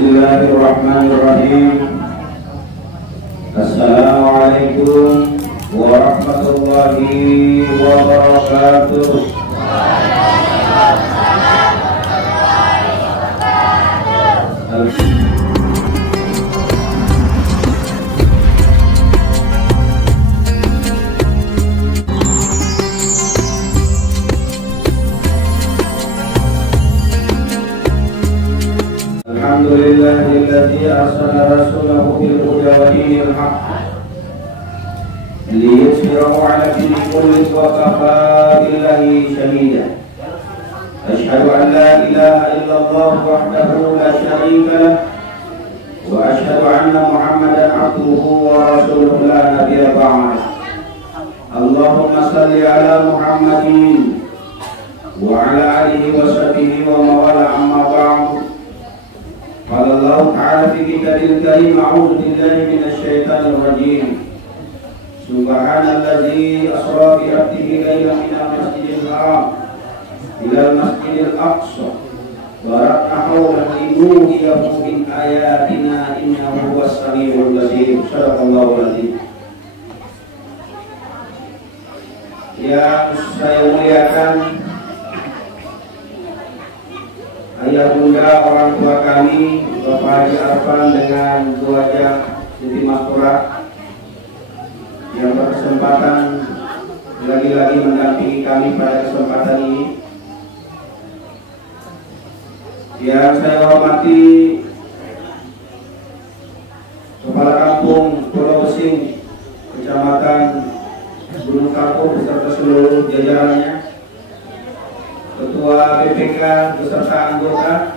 Bismillahirrahmanirrahim. Assalamualaikum warahmatullahi wabarakatuh. Alhamdulillahilladzi arsala rasulahu bil huda wa dinil haqq liyudhhirahu 'ala dini kullihi wa kafaa billahi shahida. Asyhadu an la ilaha illallah wahdahu la syarika lah wa asyhadu anna Muhammadan 'abduhu wa rasuluhu la nabiyya ba'dahu. Allahumma shalli 'ala Muhammadin wa 'ala alihi wa sahbihi wa mawala amma ba'du. Qala Allah Ta'ala fi kitabil karim, a'udzu billahi minasy syaithanir rajim. Subhanalladzi asra bi 'abdihi laylan minal masjidil haram ilal masjidil aqsa barakna hawlahu linuriyahu min ayatina innahu huwas samiul basir. Shadaqallahul azim. Yang saya muliakan ayah bunda orang tua kami, Bapak Haji Arfan dengan Bu Hajah Siti Mastura yang berkesempatan lagi-lagi mendampingi kami pada kesempatan ini. Yang saya hormati Kepala Kampung Pulau Besing, Kecamatan Gunung Kapur beserta seluruh jajarannya, Ketua BPK beserta anggota,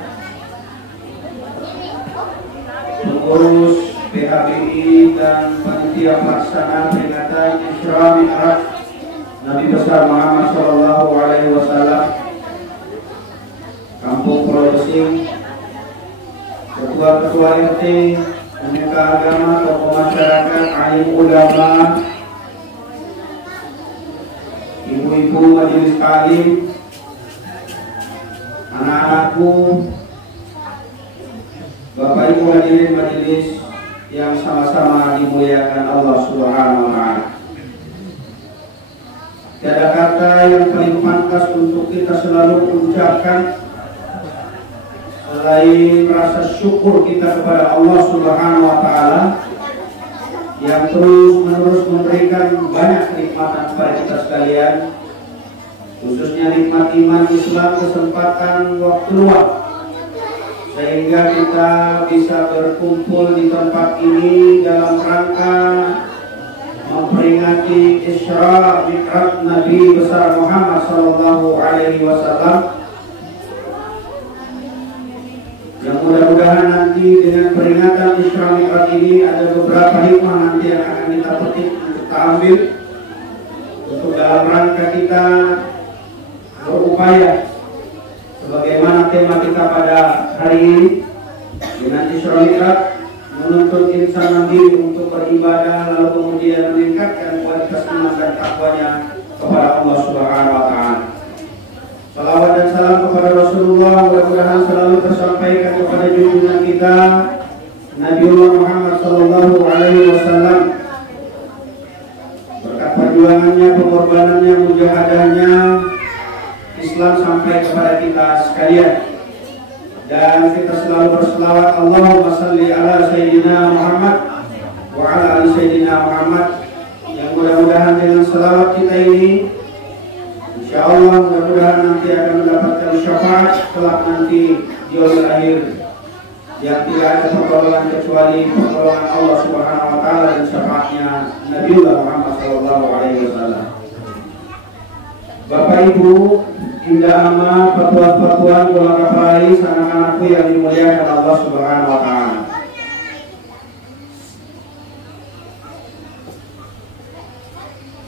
pengurus PHBI dan panitia pelaksana peringatan Isra Mi'raj Nabi besar Muhammad Shallallahu Alaihi Wasallam Kampung Pulau Besing, ketua-ketua RT, pemuka agama, tokoh masyarakat, alim ulama, ibu-ibu majelis taklim, anak-anakku, Bapak Ibu hadirin majelis yang sama-sama dimuliakan Allah Subhanahu wa Ta'ala. Tiada kata yang paling pantas untuk kita selalu ucapkan selain rasa syukur kita kepada Allah Subhanahu wa Ta'ala yang terus-menerus memberikan banyak kenikmatan kepada kita sekalian, khususnya nikmat iman Islam, kesempatan waktu luang sehingga kita bisa berkumpul di tempat ini dalam rangka memperingati Isra Mi'raj Nabi besar Muhammad Sallallahu Alaihi Wasallam, yang mudah-mudahan nanti dengan peringatan Isra Mi'raj ini ada beberapa hikmah nanti yang akan kita petik, kita ambil untuk dalam rangka kita berupaya sebagaimana tema kita pada hari ini dengan Isra Mi'raj, menuntut insan Nabi untuk beribadah lalu kemudian meningkatkan kualitas iman dan takwanya kepada Allah Subhanahu wa Ta'ala. Salawat dan salam kepada Rasulullah mudah-mudahan selalu tersampaikan kepada junjungan kita Nabiullah Muhammad Sallallahu Alaihi Wasallam. Berkat perjuangannya, pengorbanannya, mujahadahnya, Islam sampai kepada kita sekalian, dan kita selalu berselawat Allahumma salli ala Sayyidina Muhammad wa ala ali Sayyidina Muhammad, yang mudah-mudahan dengan selawat kita ini insyaallah mudah-mudahan nanti akan mendapatkan syafaat kelak nanti di yaumil akhir, yang tidak ada pertolongan kecuali pertolongan Allah Subhanahu wa Ta'ala dan syafaatnya Nabiullah Muhammad sallallahu alaihi wasallam. Bapak Ibu, indah ama, patuan-patuan, keluarga Paris, anak-anakku yang dimuliakan Allah Subhanahu wa Ta'ala.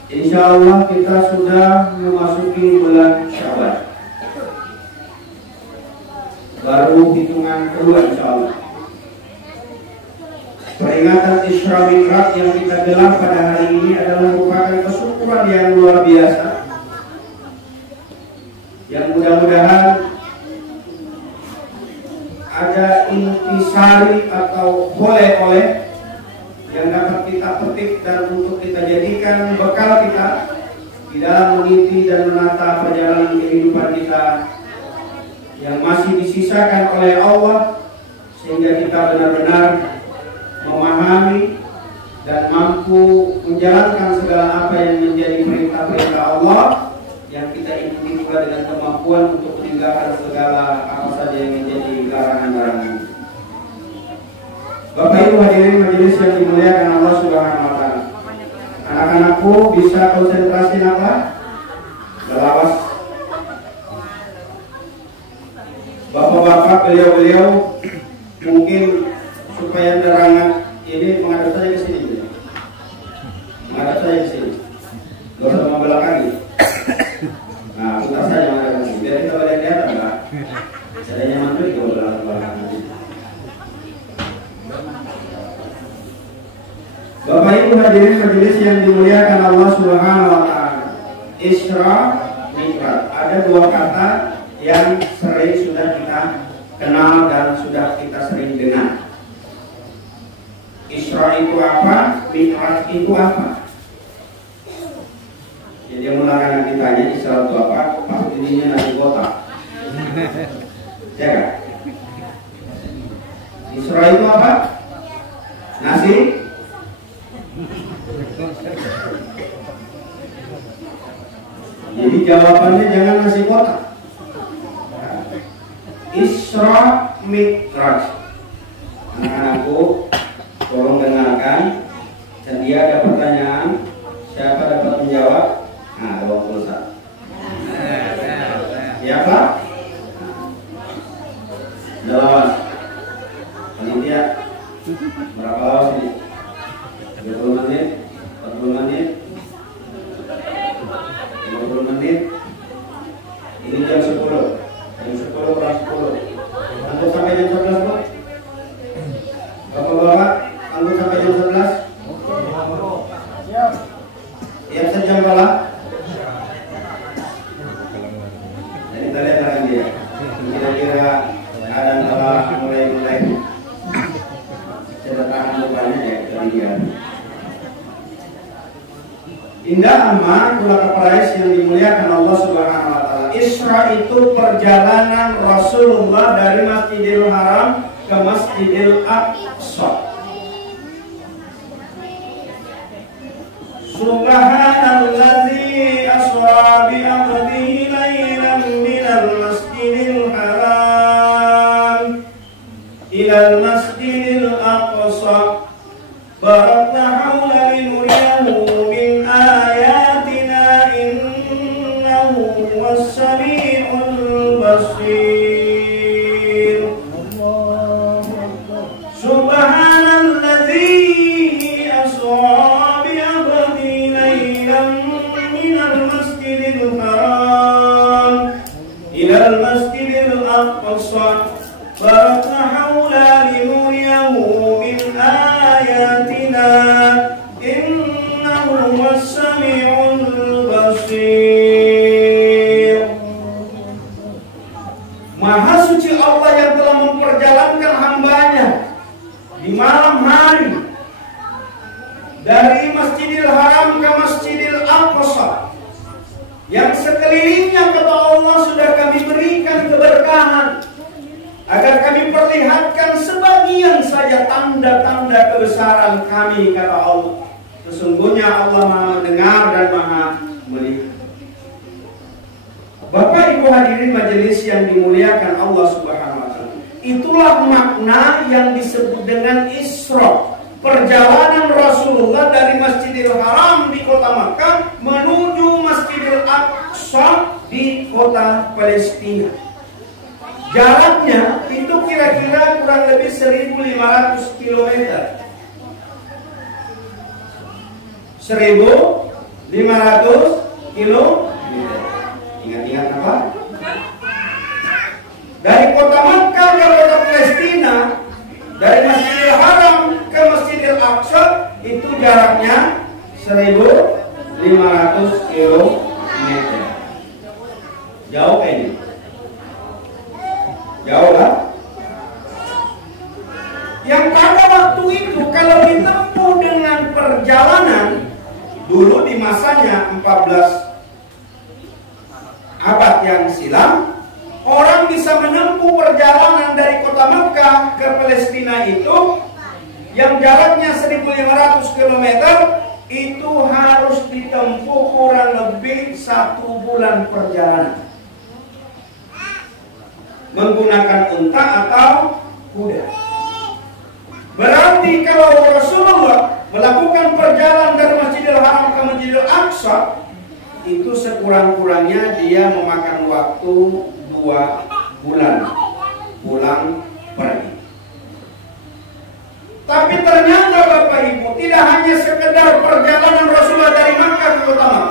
Insya Allah kita sudah memasuki bulan Syawal, baru hitungan kedua insya Allah. Peringatan Isra Mi'raj yang kita gelar pada hari ini adalah merupakan kesyukuran yang luar biasa, yang mudah-mudahan ada ada intisari atau oleh-oleh yang dapat kita petik dan untuk kita jadikan bekal kita di dalam meniti dan menata perjalanan kehidupan kita yang masih disisakan oleh Allah, sehingga kita benar-benar memahami dan mampu menjalankan segala apa yang menjadi perintah-perintah Allah, yang kita ikuti pula dengan kemampuan untuk meninggalkan segala apa saja yang menjadi larangan-larangan. Bapak Ibu hadirin majelis yang dimuliakan Allah Subhanahu wa taala. Anak-anakku bisa konsentrasi apa? Belawas. Bapak-bapak, beliau-beliau mungkin supaya nerangan ini menghadap saya ke sini. Menghadap saya ke sini. Gak usah membelakangi. Nah, putar saja menghadap sini. Biar kita balik kelihatan, Pak. Saya nyaman dulu kalau belakang nanti. Bapak Ibu hadirin majelis yang dimuliakan Allah Subhanahu wa taala. Isra, Mi'raj. Ada dua kata yang sering sudah kita kenal dan sudah kita sering dengar. Isra itu apa? Mi'raj itu apa? Jadi yang mulai ditanya Isra itu apa? Pasti ininya nasi kotak. Ya kan? Isra itu apa? Nasi. Jadi jawabannya jangan nasi kotak. Isra Mi'raj. Anak-anakku, tolong dengarkan. Dan dia ada pertanyaan, siapa dapat menjawab? Nah, 21. Siapa? Lawas. Panitia. Berapa lawas ini? 20 menit, 40 menit, 50 menit. Ini jam 10. Jam 10 kurang 10. Antuk sampai jam 11, Bu? Bapak-bapak, antuk sampai jam 11? Siap sejam kalah? Jadi kita lihat tangan dia. Kira-kira keadaan telah mulai cetakan lukanya ya, dari dia. Indah aman kula keparais yang dimuliakan Allah Subhanahu wa taala. Isra itu perjalanan Rasulullah dari Masjidil Haram ke Masjidil Aqsa. Subhanalladzi asra bi 'abdihi lailan minal Masjidil Haram ilal Masjidil Aqsa. Barakna haula linuriyahu min ayatina innahu huwas sami'ul basir. Subhanalladzi asra bi 'abdihi laylan minal Masjidil Haram ilal Masjidil Aqsa. Barakna haula linuriyahu min ayatina innahu huwas sami'ul basir. Maha suci Allah yang telah memperjalankan hambanya di malam hari dari Masjidil Haram ke Masjidil Aqsa, yang sekelilingnya kata Allah sudah kami berikan keberkahan agar kami perlihatkan sebagian saja tanda-tanda kebesaran kami, kata Allah. Sesungguhnya Allah Maha mendengar dan Maha melihat. Bapak Ibu hadirin majelis yang dimuliakan Allah Subhanahu wa taala. Itulah makna yang disebut dengan Isra. Perjalanan Rasulullah dari Masjidil Haram di kota Makkah menuju Masjidil Aqsa di kota Palestina. Jaraknya itu kira-kira kurang lebih 1.500 km. 1.500 km. Ingat-ingat apa? Dari kota Makkah ke kota Palestina, dari Masjidil Haram ke Masjidil Aqsa itu jaraknya 1.500 km. Jauh kayaknya. Jauh lah. yang pada waktu itu kalau ditempuh dengan perjalanan, dulu di masanya 14 abad yang silam, orang bisa menempuh perjalanan dari kota Mekah ke Palestina itu yang jaraknya 1.500 km itu harus ditempuh kurang lebih 1 bulan perjalanan menggunakan unta atau kuda. Berarti kalau Rasulullah melakukan perjalanan dari Masjidil Haram ke Masjidil Aqsa, itu sekurang-kurangnya dia memakan waktu 2 bulan pulang pergi. Tapi ternyata Bapak Ibu, tidak hanya sekedar perjalanan Rasulullah dari Makkah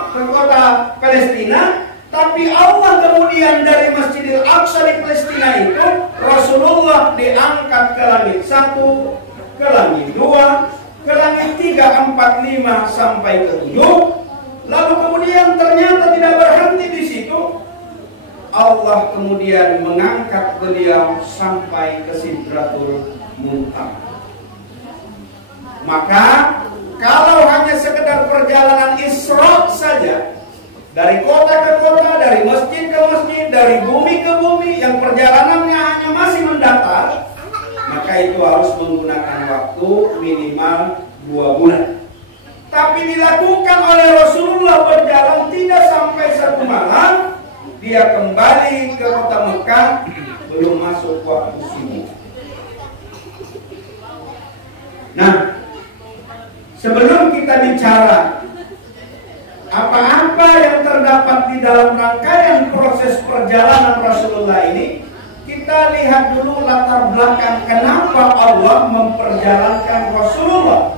ke kota Palestina, tapi Allah kemudian dari Masjidil Aqsa di Palestina itu Rasulullah diangkat ke langit 1, ke langit 2, ke langit 3, 4, 5 sampai ke 7. Lalu kemudian ternyata tidak berhenti di situ. Allah kemudian mengangkat beliau sampai ke Sidratul Muntaha. Maka kalau hanya sekedar perjalanan Isra saja, dari kota ke kota, dari masjid ke masjid, dari bumi ke bumi, yang perjalanannya hanya masih mendatar, maka itu harus menggunakan waktu minimal 2 bulan. Tapi dilakukan oleh Rasulullah berjalan tidak sampai 1 malam, dia kembali ke kota Mekah, belum masuk waktu subuh. Nah, sebelum kita bicara apa-apa yang terdapat di dalam rangkaian proses perjalanan Rasulullah ini, kita lihat dulu latar belakang kenapa Allah memperjalankan Rasulullah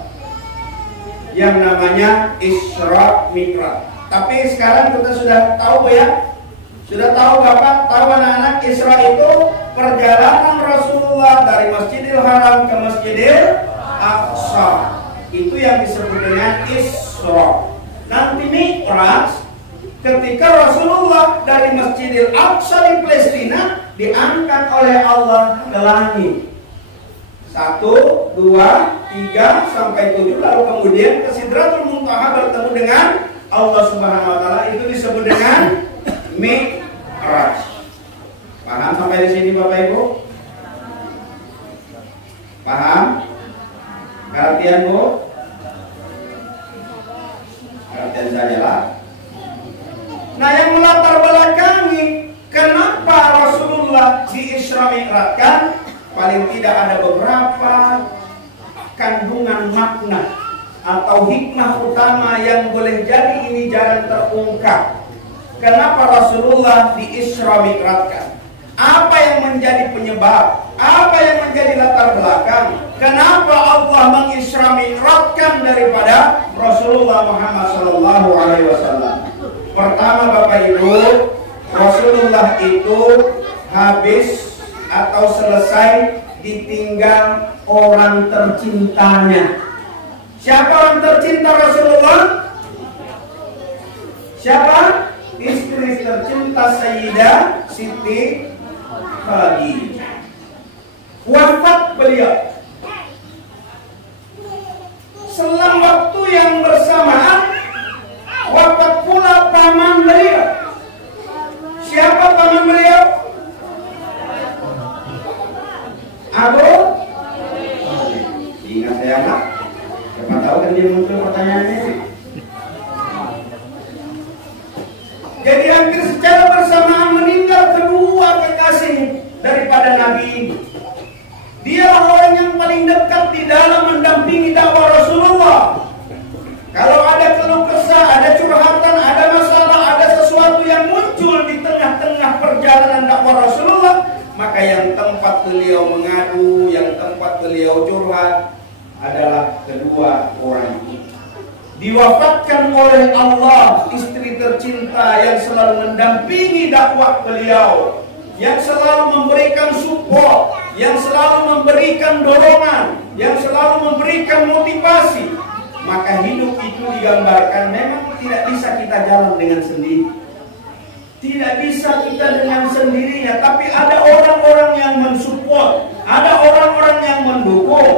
yang namanya Isra Mi'raj. Tapi sekarang kita sudah tahu ya, sudah tahu Bapak, tahu anak-anak, Isra itu perjalanan Rasulullah dari Masjidil Haram ke Masjidil Aqsa. Itu yang disebut dengan Isra. Nanti Mi'raj ketika Rasulullah dari Masjidil Aqsa di Palestina diangkat oleh Allah ke langit 1, 2, 3 sampai 7, lalu kemudian ke Sidratul Muntaha bertemu dengan Allah Subhanahu wa taala. Itu disebut dengan Mi'raj. Paham sampai di sini Bapak Ibu? Paham? Perhatian Bu? Perhatian saja lah. Nah, yang melatar belakangi kenapa Rasulullah di Isra Mi'rajkan, paling tidak ada beberapa kandungan makna atau hikmah utama yang boleh jadi ini jarang terungkap. Kenapa Rasulullah di Isra Mi'rajkan? Apa yang menjadi penyebab? Apa yang menjadi latar belakang? Kenapa Allah mengisra mi'rajkan daripada Rasulullah Muhammad SAW? Pertama Bapak Ibu, Rasulullah itu habis atau selesai ditinggal orang tercintanya. Siapa orang tercinta Rasulullah? Siapa? Istri tercinta Sayyidah Siti Khadijah. Wafat beliau. Selang waktu yang bersamaan wafat pula paman beliau. Siapa paman beliau? Abu. Ingat saya enggak? Siapa tahu kan dia muncul pertanyaannya. Jadi hampir secara bersamaan meninggal kedua kekasih daripada Nabi ini. Dia orang yang paling dekat di dalam mendampingi dakwah Rasulullah. Kalau ada keluh kesah, ada curhatan, ada masalah, ada sesuatu yang muncul di tengah-tengah perjalanan dakwah Rasulullah, maka yang tempat beliau mengadu, yang tempat beliau curhat adalah kedua orang ini. Diwafatkan oleh Allah istri tercinta yang selalu mendampingi dakwah beliau, yang selalu memberikan support, yang selalu memberikan dorongan, yang selalu memberikan motivasi. Maka hidup itu digambarkan memang tidak bisa kita jalan dengan sendiri. Tidak bisa kita dengan sendirinya, tapi ada orang-orang yang mensupport, ada orang-orang yang mendukung,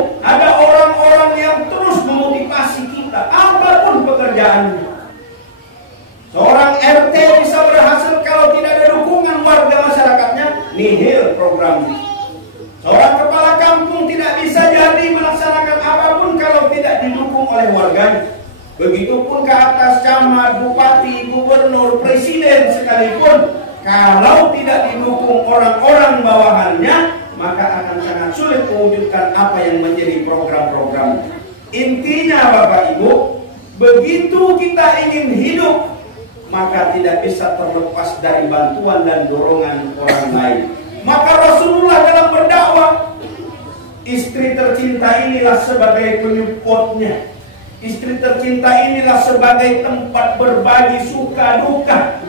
oleh warganya. Begitupun ke atas camat, bupati, gubernur, presiden sekalipun, kalau tidak didukung orang-orang bawahannya, maka akan sangat sulit mewujudkan apa yang menjadi program-program. Intinya Bapak Ibu, begitu kita ingin hidup, maka tidak bisa terlepas dari bantuan dan dorongan orang lain. Maka Rasulullah dalam berdakwah, istri tercinta inilah sebagai penyupport-nya. Istri tercinta inilah sebagai tempat berbagi suka duka.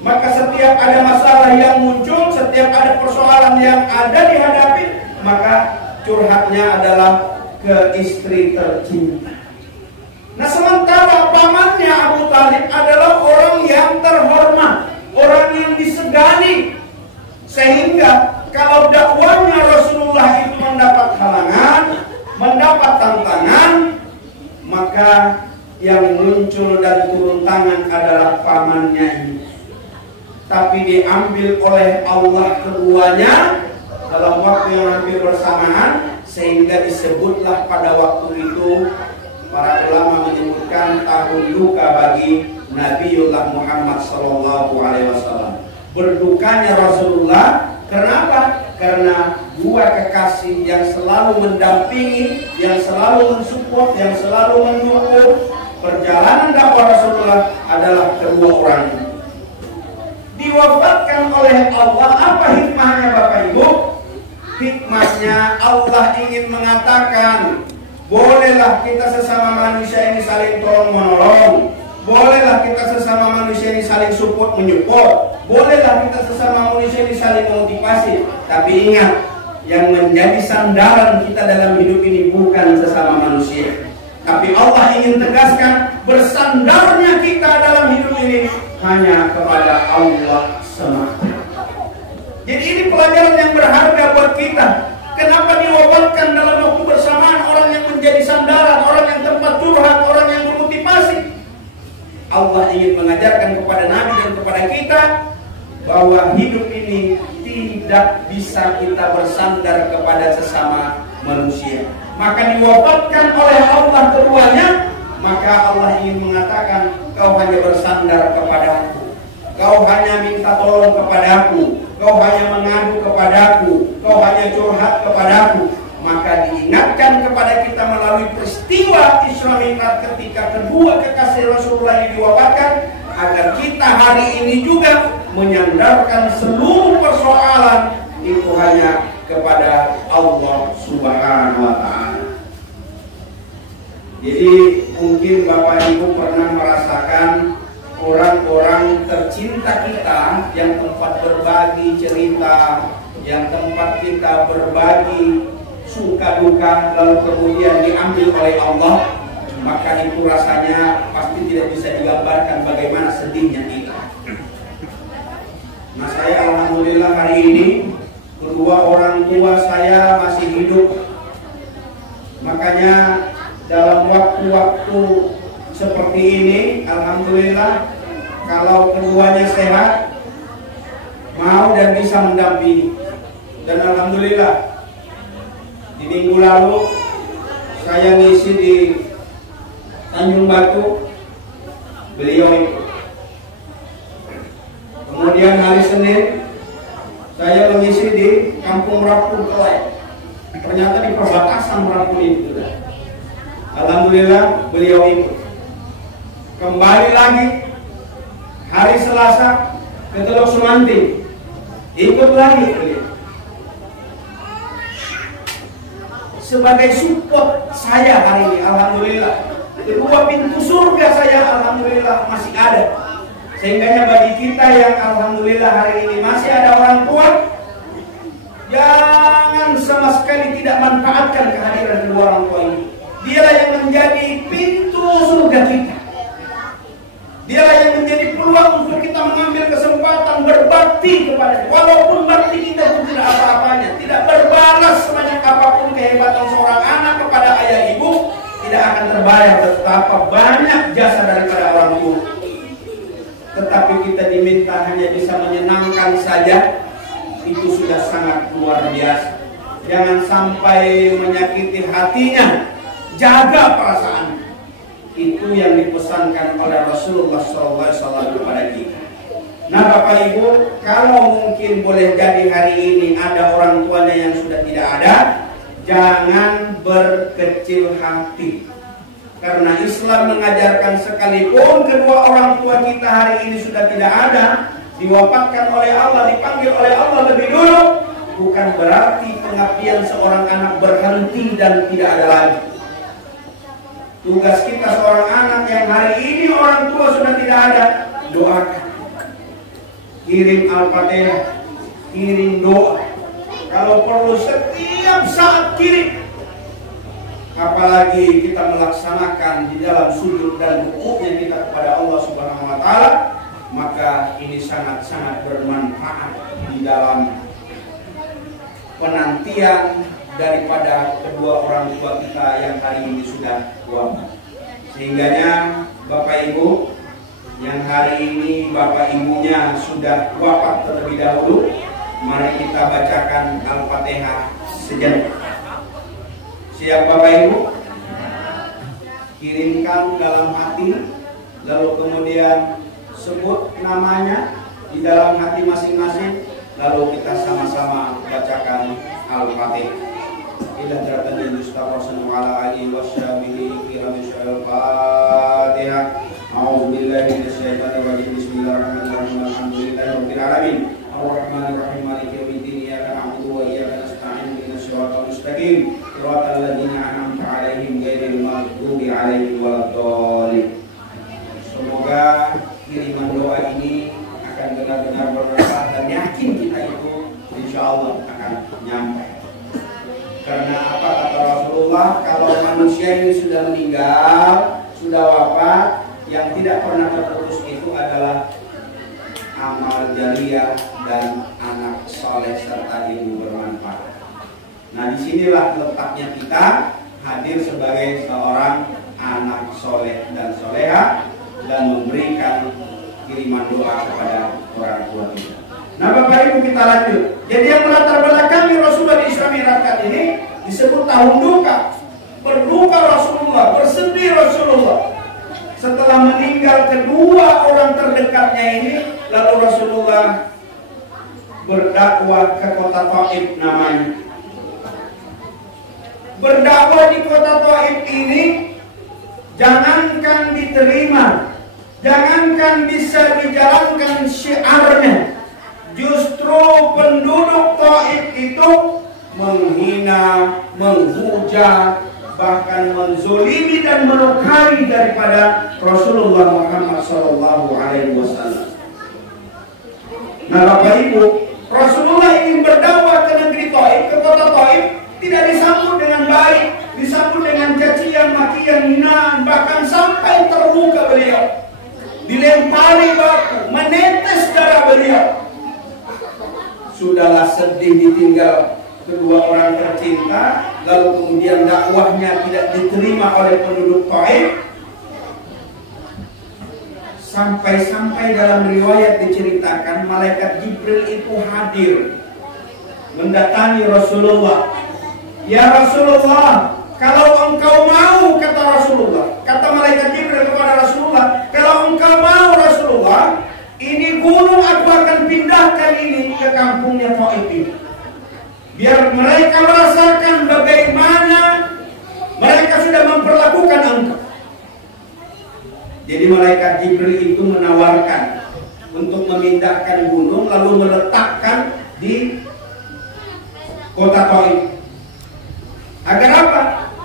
Maka setiap ada masalah yang muncul, setiap ada persoalan yang ada dihadapi, maka curhatnya adalah ke istri tercinta. Nah, sementara pamannya Abu Talib adalah orang yang terhormat, orang yang disegani, sehingga kalau dakwahnya Rasulullah itu mendapat halangan, mendapat tantangan, maka yang muncul dan turun tangan adalah pamannya ini. Tapi diambil oleh Allah keduanya dalam waktu yang hampir bersamaan, sehingga disebutlah pada waktu itu, para ulama menyebutkan tahun duka bagi Nabiullah Muhammad SAW. Berdukanya Rasulullah, kenapa? Karena dua kekasih yang selalu mendampingi, yang selalu mensupport, yang selalu mendukung perjalanan dakwah Rasulullah adalah kedua orang ini. Diwafatkan oleh Allah. Apa hikmahnya Bapak Ibu? Hikmahnya Allah ingin mengatakan, bolehlah kita sesama manusia ini saling tolong menolong, bolehlah kita sesama manusia ini saling support menyupport, bolehlah kita sesama manusia ini saling memotivasi. Tapi ingat, yang menjadi sandaran kita dalam hidup ini bukan sesama manusia, tapi Allah ingin tegaskan, bersandarnya kita dalam hidup ini hanya kepada Allah semata. Jadi ini pelajaran yang berharga buat kita. Kenapa diwafatkan dalam waktu bersamaan orang yang menjadi sandaran, orang yang tempat curhat, orang yang memotivasi? Allah ingin mengajarkan kepada Nabi dan kepada kita bahwa hidup ini tidak bisa kita bersandar kepada sesama manusia. Maka diwafatkan oleh Allah keduanya, maka Allah ingin mengatakan, kau hanya bersandar kepadaku, kau hanya minta tolong kepadaku, kau hanya mengadu kepadaku, kau hanya curhat kepadaku. Maka diingatkan kepada kita melalui peristiwa Isra Mi'raj ketika kedua kekasih Rasulullah ini diwafatkan, agar kita hari ini juga menyandarkan seluruh persoalan itu hanya kepada Allah Subhanahu wa Ta'ala. Jadi mungkin Bapak Ibu pernah merasakan orang-orang tercinta kita yang tempat berbagi cerita, yang tempat kita berbagi suka duka, lalu kemudian diambil oleh Allah, maka itu rasanya pasti tidak bisa digambarkan bagaimana sedihnya kita. Nah, saya alhamdulillah hari ini kedua orang tua saya masih hidup. Makanya dalam waktu-waktu seperti ini, alhamdulillah, kalau keduanya sehat, mau dan bisa mendampingi. Dan alhamdulillah, di minggu lalu saya ngisi di Tanjung Batu, beliau ikut. Kemudian hari Senin saya mengisi di Kampung Rapu Kelai. Ternyata di perbatasan Rapu itu. Alhamdulillah beliau ikut. Kembali lagi hari Selasa ke Teluk Sumanti, ikut lagi beliau. Sebagai support saya hari ini, alhamdulillah. Kedua pintu surga saya alhamdulillah masih ada. Sehingga bagi kita yang alhamdulillah hari ini masih ada orang tua, jangan sama sekali tidak manfaatkan kehadiran kedua orang tua ini. Dialah yang menjadi pintu surga kita. Dialah yang menjadi peluang untuk kita mengambil kesempatan berbakti kepada dia. Walaupun bakti kita itu tidak apa-apanya, tidak berbalas sebanyak apapun kehebatan seorang anak kepada ayah ibu, tidak akan terbayar betapa banyak jasa daripada orang tua. Tetapi kita diminta hanya bisa menyenangkan saja, itu sudah sangat luar biasa. Jangan sampai menyakiti hatinya. Jaga perasaan. Itu yang dipesankan oleh Rasulullah SAW kepada kita. Nah Bapak Ibu, kalau mungkin boleh jadi hari ini ada orang tuanya yang sudah tidak ada, jangan berkecil hati. Karena Islam mengajarkan sekalipun kedua orang tua kita hari ini sudah tidak ada, diwafatkan oleh Allah, dipanggil oleh Allah lebih dulu, bukan berarti pengabdian seorang anak berhenti dan tidak ada lagi. Tugas kita seorang anak yang hari ini orang tua sudah tidak ada, doakan. Kirim Al-Fatihah, kirim doa. Kalau perlu setiap saat kirim. Apalagi kita melaksanakan di dalam sujud dan rukuknya kita kepada Allah Subhanahu wa taala, maka ini sangat-sangat bermanfaat di dalam penantian daripada kedua orang tua kita yang hari ini sudah wafat. Sehingganya Bapak Ibu yang hari ini Bapak Ibunya sudah wafat terlebih dahulu, mari kita bacakan Al-Fatihah sejenak. Siap Bapak Ibu? Kirimkan dalam hati, lalu kemudian sebut namanya di dalam hati masing-masing, lalu kita sama-sama bacakan Al-Fatihah. Ila daratan Mustafa ala alihi washabihi kiram Al-Fatihah. A'udzu billahi minasyaitonir rajim. Bismillahirrahmanirrahim. Alhamdulillahirabbil alamin. Arrahmanirrahim. Maliki yaumiddin. Iyyaka na'budu wa iyyaka nasta'in. Ihdinas siratal mustaqim. Siratal ladzina an'amta 'alaihim ghairil maghdubi 'alaihim waladdallin. Semoga kiriman doa ini akan benar-benar bermanfaat dan yakin kita itu insyaallah akan nyampe. Karena apa kata Rasulullah, kalau manusia ini sudah meninggal, sudah wafat, yang tidak pernah terputus itu adalah amal jariah dan anak soleh serta ilmu bermanfaat. Nah disinilah letaknya kita hadir sebagai seorang anak soleh dan soleha dan memberikan kiriman doa kepada orang tua kita. Nah Bapak Ibu kita lanjut. Jadi yang melatar belakangi Rasulullah di Isra Mi'raj ini disebut tahun duka. Berduka Rasulullah, bersedih Rasulullah. Setelah meninggal kedua orang terdekatnya ini, lalu Rasulullah berdakwah ke kota Taif namanya. Berdakwah di kota Taif ini jangankan diterima, jangankan bisa dijalankan syiarnya, justru penduduk Taif itu menghina, menghujat, bahkan menzolimi dan melukai daripada Rasulullah Muhammad SAW. Nah Bapak Ibu, Rasulullah ingin berdakwah ke negeri Taif, ke kota Taif, tidak disambut dengan baik, disambut dengan cacian, makian, hinaan, bahkan sampai terluka beliau, dilempari batu, menetes darah beliau. Sudahlah sedih ditinggal kedua orang tercinta, lalu kemudian dakwahnya tidak diterima oleh penduduk Taif. Sampai-sampai dalam riwayat diceritakan malaikat Jibril itu hadir mendatangi Rasulullah. Ya Rasulullah, kalau engkau mau, kata Rasulullah, kata malaikat Jibril kepada Rasulullah, kalau engkau mau Rasulullah, ini gunung aku akan pindahkan ini ke kampungnya Taif ini, biar mereka merasakan bagaimana mereka sudah memperlakukan engkau. Jadi malaikat Jibril itu menawarkan untuk memindahkan gunung lalu meletakkan di kota Taif. Agar apa?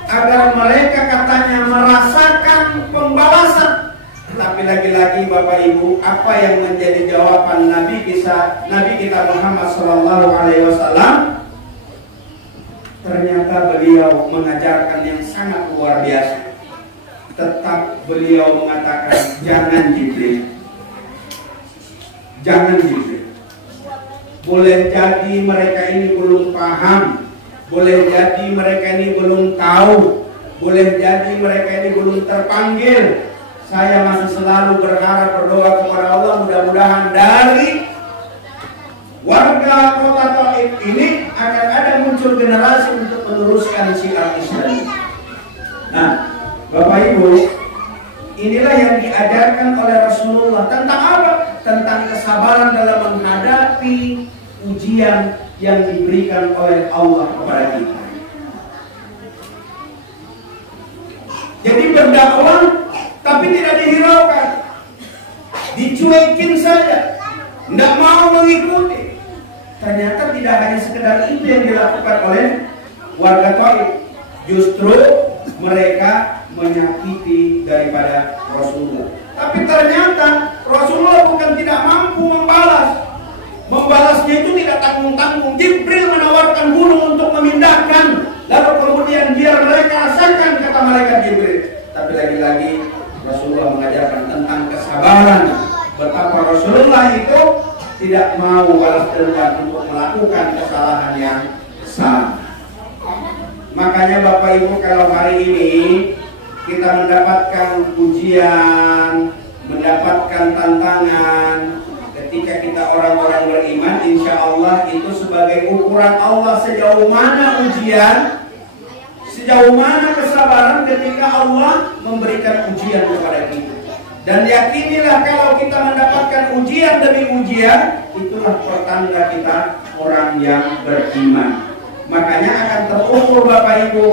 Agar mereka katanya merasakan pembalasan. Tapi lagi-lagi Bapak Ibu, apa yang menjadi jawaban Nabi kita Muhammad SAW? Ternyata beliau mengajarkan yang sangat luar biasa. Tetap beliau mengatakan, jangan Jibril, jangan Jibril. Boleh jadi mereka ini belum paham, boleh jadi mereka ini belum tahu, boleh jadi mereka ini belum terpanggil. Saya masih selalu berharap, berdoa kepada Allah, mudah-mudahan dari warga kota Taif ini akan ada muncul generasi untuk meneruskan syiar Islam. Nah Bapak Ibu, Inilah yang diajarkan oleh Rasulullah. Tentang apa? Tentang kesabaran dalam menghadapi ujian yang diberikan oleh Allah kepada kita. Jadi berdakwah tapi tidak dihiraukan, dicuekin saja, tidak mau mengikuti. Ternyata tidak hanya sekedar itu yang dilakukan oleh warga Taif. Justru mereka menyakiti daripada Rasulullah. Tapi ternyata Rasulullah bukan tidak mampu membalas. Membalasnya itu tidak tanggung-tanggung. Jibril menawarkan gunung untuk memindahkan. Lalu kemudian biar mereka rasakan, kata malaikat Jibril. Tapi lagi-lagi Rasulullah mengajarkan tentang kesabaran. Betapa Rasulullah itu tidak mau balas dendam untuk melakukan kesalahan yang sama. Makanya Bapak Ibu, kalau hari ini kita mendapatkan ujian, mendapatkan tantangan, ketika kita orang-orang beriman, insya Allah itu sebagai ukuran Allah sejauh mana ujian, sejauh mana kesabaran ketika Allah memberikan ujian kepada kita. Dan yakinilah kalau kita mendapatkan ujian demi ujian, itulah pertanda kita orang yang beriman. Makanya akan terukur Bapak Ibu,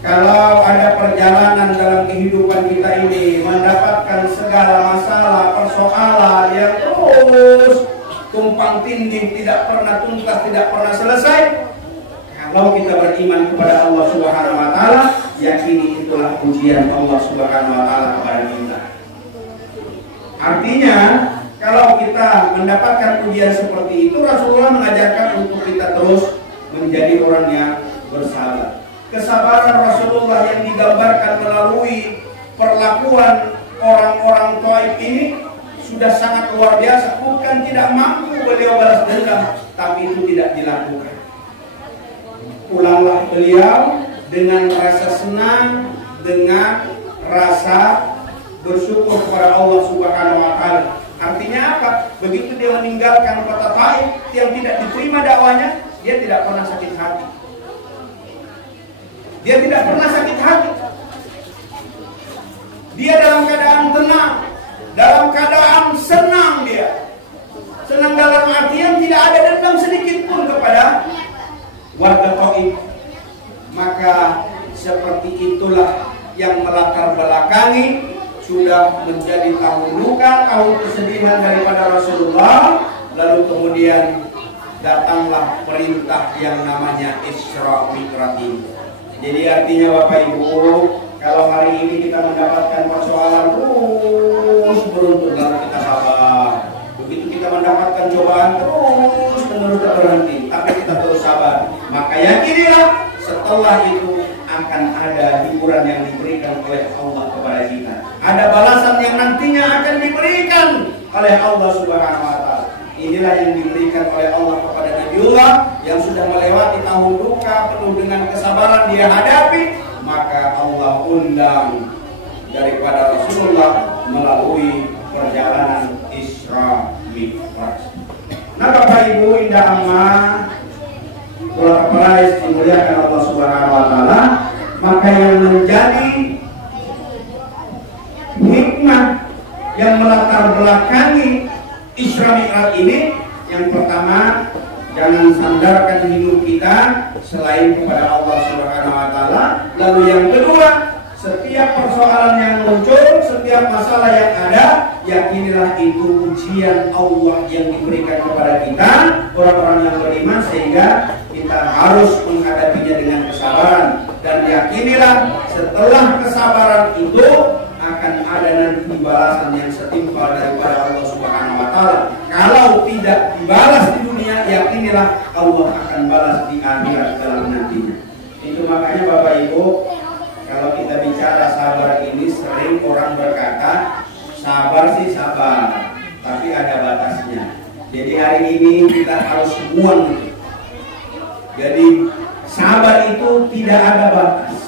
kalau ada perjalanan dalam kehidupan kita ini mendapatkan segala masalah, persoalan yang terus tumpang tindih, tidak pernah tuntas, tidak pernah selesai. Kalau kita beriman kepada Allah Subhanahu wa taala, yakini itulah ujian Allah Subhanahu wa taala kepada kita. Artinya, kalau kita mendapatkan ujian seperti itu, Rasulullah mengajarkan untuk kita terus menjadi orang yang bersabar. Kesabaran Rasulullah yang digambarkan melalui perlakuan orang-orang Taif ini sudah sangat luar biasa. Bukan tidak mampu beliau balas dendam, tapi itu tidak dilakukan. Pulanglah beliau dengan rasa senang, dengan rasa bersyukur kepada Allah Subhanahu wa taala. Artinya apa? Begitu dia meninggalkan kota Taif yang tidak diterima dakwanya, dia tidak pernah sakit hati. Dia tidak pernah sakit hati. Dia dalam keadaan tenang, dalam keadaan senang dia. Senang dalam artian tidak ada dendam sedikit pun kepada warga Taif. Maka seperti itulah yang melatar belakangi sudah menjadi tahun luka, tahun kesedihan daripada Rasulullah. Lalu kemudian datanglah perintah yang namanya Isra Mi'raj. Jadi artinya Bapak Ibu, kalau hari ini kita mendapatkan persoalan terus beruntun, lalu kita sabar. Begitu kita mendapatkan cobaan terus menerus tak berhenti, tapi kita terus sabar. Maka yakinilah setelah itu akan ada hiburan yang diberikan oleh Allah kepada kita. Ada balasan yang nantinya akan diberikan oleh Allah Subhanahu wa taala. Inilah yang diberikan oleh Allah kepada Nabiullah yang sudah melewati tahun duka penuh dengan kesabaran dia hadapi. Maka Allah undang daripada Rasulullah melalui perjalanan Isra Mi'raj. Nah Bapak Ibu indah amat, para perais dimuliakan Allah Subhanahu wa taala, maka yang menjadi hikmah yang melatar belakangi Isra Mi'raj ini, yang pertama, jangan sandarkan hidup kita selain kepada Allah Subhanahu wa taala. Lalu yang kedua, setiap persoalan yang muncul, setiap masalah yang ada, yakinilah itu ujian Allah yang diberikan kepada kita, orang-orang yang beriman, sehingga kita harus menghadapinya dengan kesabaran. Dan yakinilah setelah kesabaran itu akan ada nanti balasan yang setimpal daripada Allah Subhanahu wa taala. Kalau tidak dibalas di dunia, yakinilah Allah akan balas di akhirat dalam nantinya. Itu makanya Bapak Ibu, kalau kita bicara sabar ini sering orang berkata sabar sih sabar, tapi ada batasnya. Jadi hari ini kita harus buang. Jadi sabar itu tidak ada batas.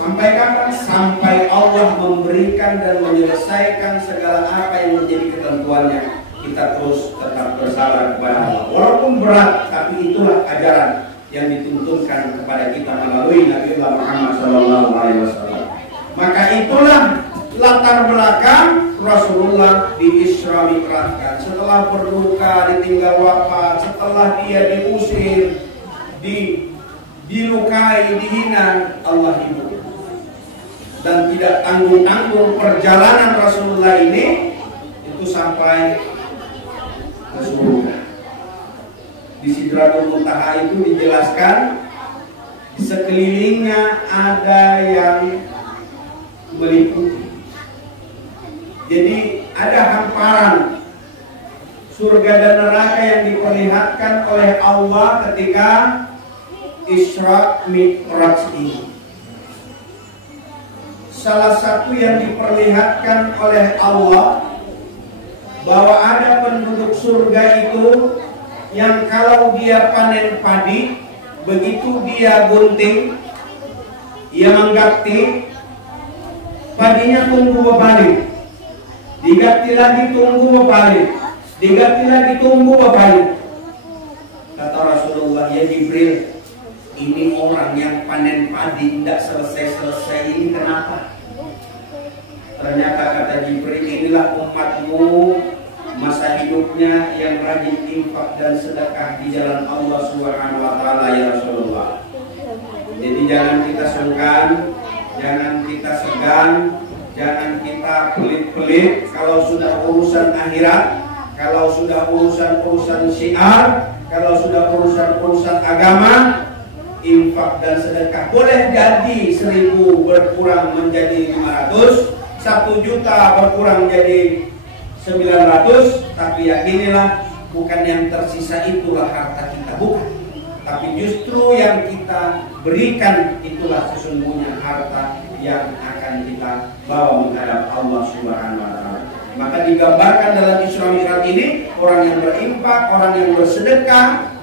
Sampai kapan? Sampai Allah memberikan dan menyelesaikan segala apa yang menjadi ketentuannya. Kita terus tetap bersabar kepada Allah. Walaupun berat, tapi itulah ajaran yang dituntunkan kepada kita melalui Nabi Muhammad SAW. Maka itulah latar belakang Rasulullah di Isra Mi'rajkan. Setelah berduka, ditinggal wafat, setelah dia diusir, dilukai, dihina, Allah hidup. Dan tidak tanggung-tanggung perjalanan Rasulullah ini itu sampai ke surga. Di Sidratul Muntaha itu dijelaskan di sekelilingnya ada yang meliputi. Jadi ada hamparan surga dan neraka yang diperlihatkan oleh Allah ketika Isra Mi'raj ini. Salah satu yang diperlihatkan oleh Allah bahwa ada penduduk surga itu yang kalau dia panen padi, begitu dia gunting, ia menggati, padinya tumbuh berbalik, diganti lagi tumbuh berbalik, diganti lagi tumbuh berbalik. Kata Rasulullah, ya Jibril, ini orang yang panen padi tidak selesai-selesai, ini kenapa? Ternyata kata Jibril, inilah umatmu masa hidupnya yang rajin infak dan sedekah di jalan Allah Subhanahu wa taala, ya Rasulullah. Jadi jangan kita sungkan, jangan kita segan, jangan kita pelit-pelit kalau sudah urusan akhirat, kalau sudah urusan syiar, kalau sudah urusan agama. Infak dan sedekah boleh jadi 1.000 berkurang menjadi 500, 1 juta berkurang jadi 900, tapi yakinilah bukan yang tersisa itulah harta kita, bukan. Tapi justru yang kita berikan itulah sesungguhnya harta yang akan kita bawa menghadap Allah Subhanahu wa taala. Maka digambarkan dalam Isra Mi'raj ini orang yang berinfak, orang yang bersedekah.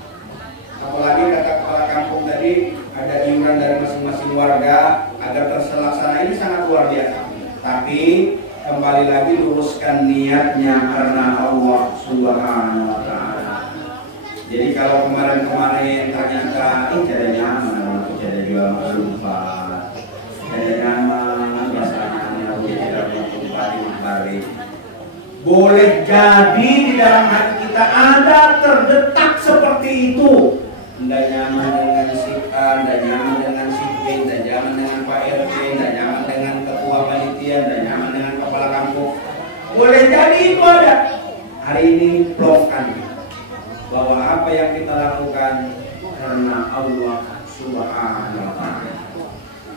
Apalagi kata kepala kampung tadi, ada iuran dari masing-masing warga agar terlaksana, ini sangat luar biasa. Tapi kembali lagi luruskan niatnya karena Allah Subhanahu wa taala. Jadi kalau kemarin-kemarin ternyata jadi nyaman, jadi jual sumpah, jadi nyaman, biasanya aku tidak berjumpa di matahari. Boleh jadi di dalam hati kita ada terdetak seperti itu. Tidak nyaman dengan si A, tidak nyaman dengan si B, tidak nyaman dengan Pak RT, tidak nyaman dengan ketua panitia, tidak nyaman dengan kepala kampung. Boleh jadi itu ada. Hari ini blokkan bahwa apa yang kita lakukan karena Allah Subhanahu wa taala.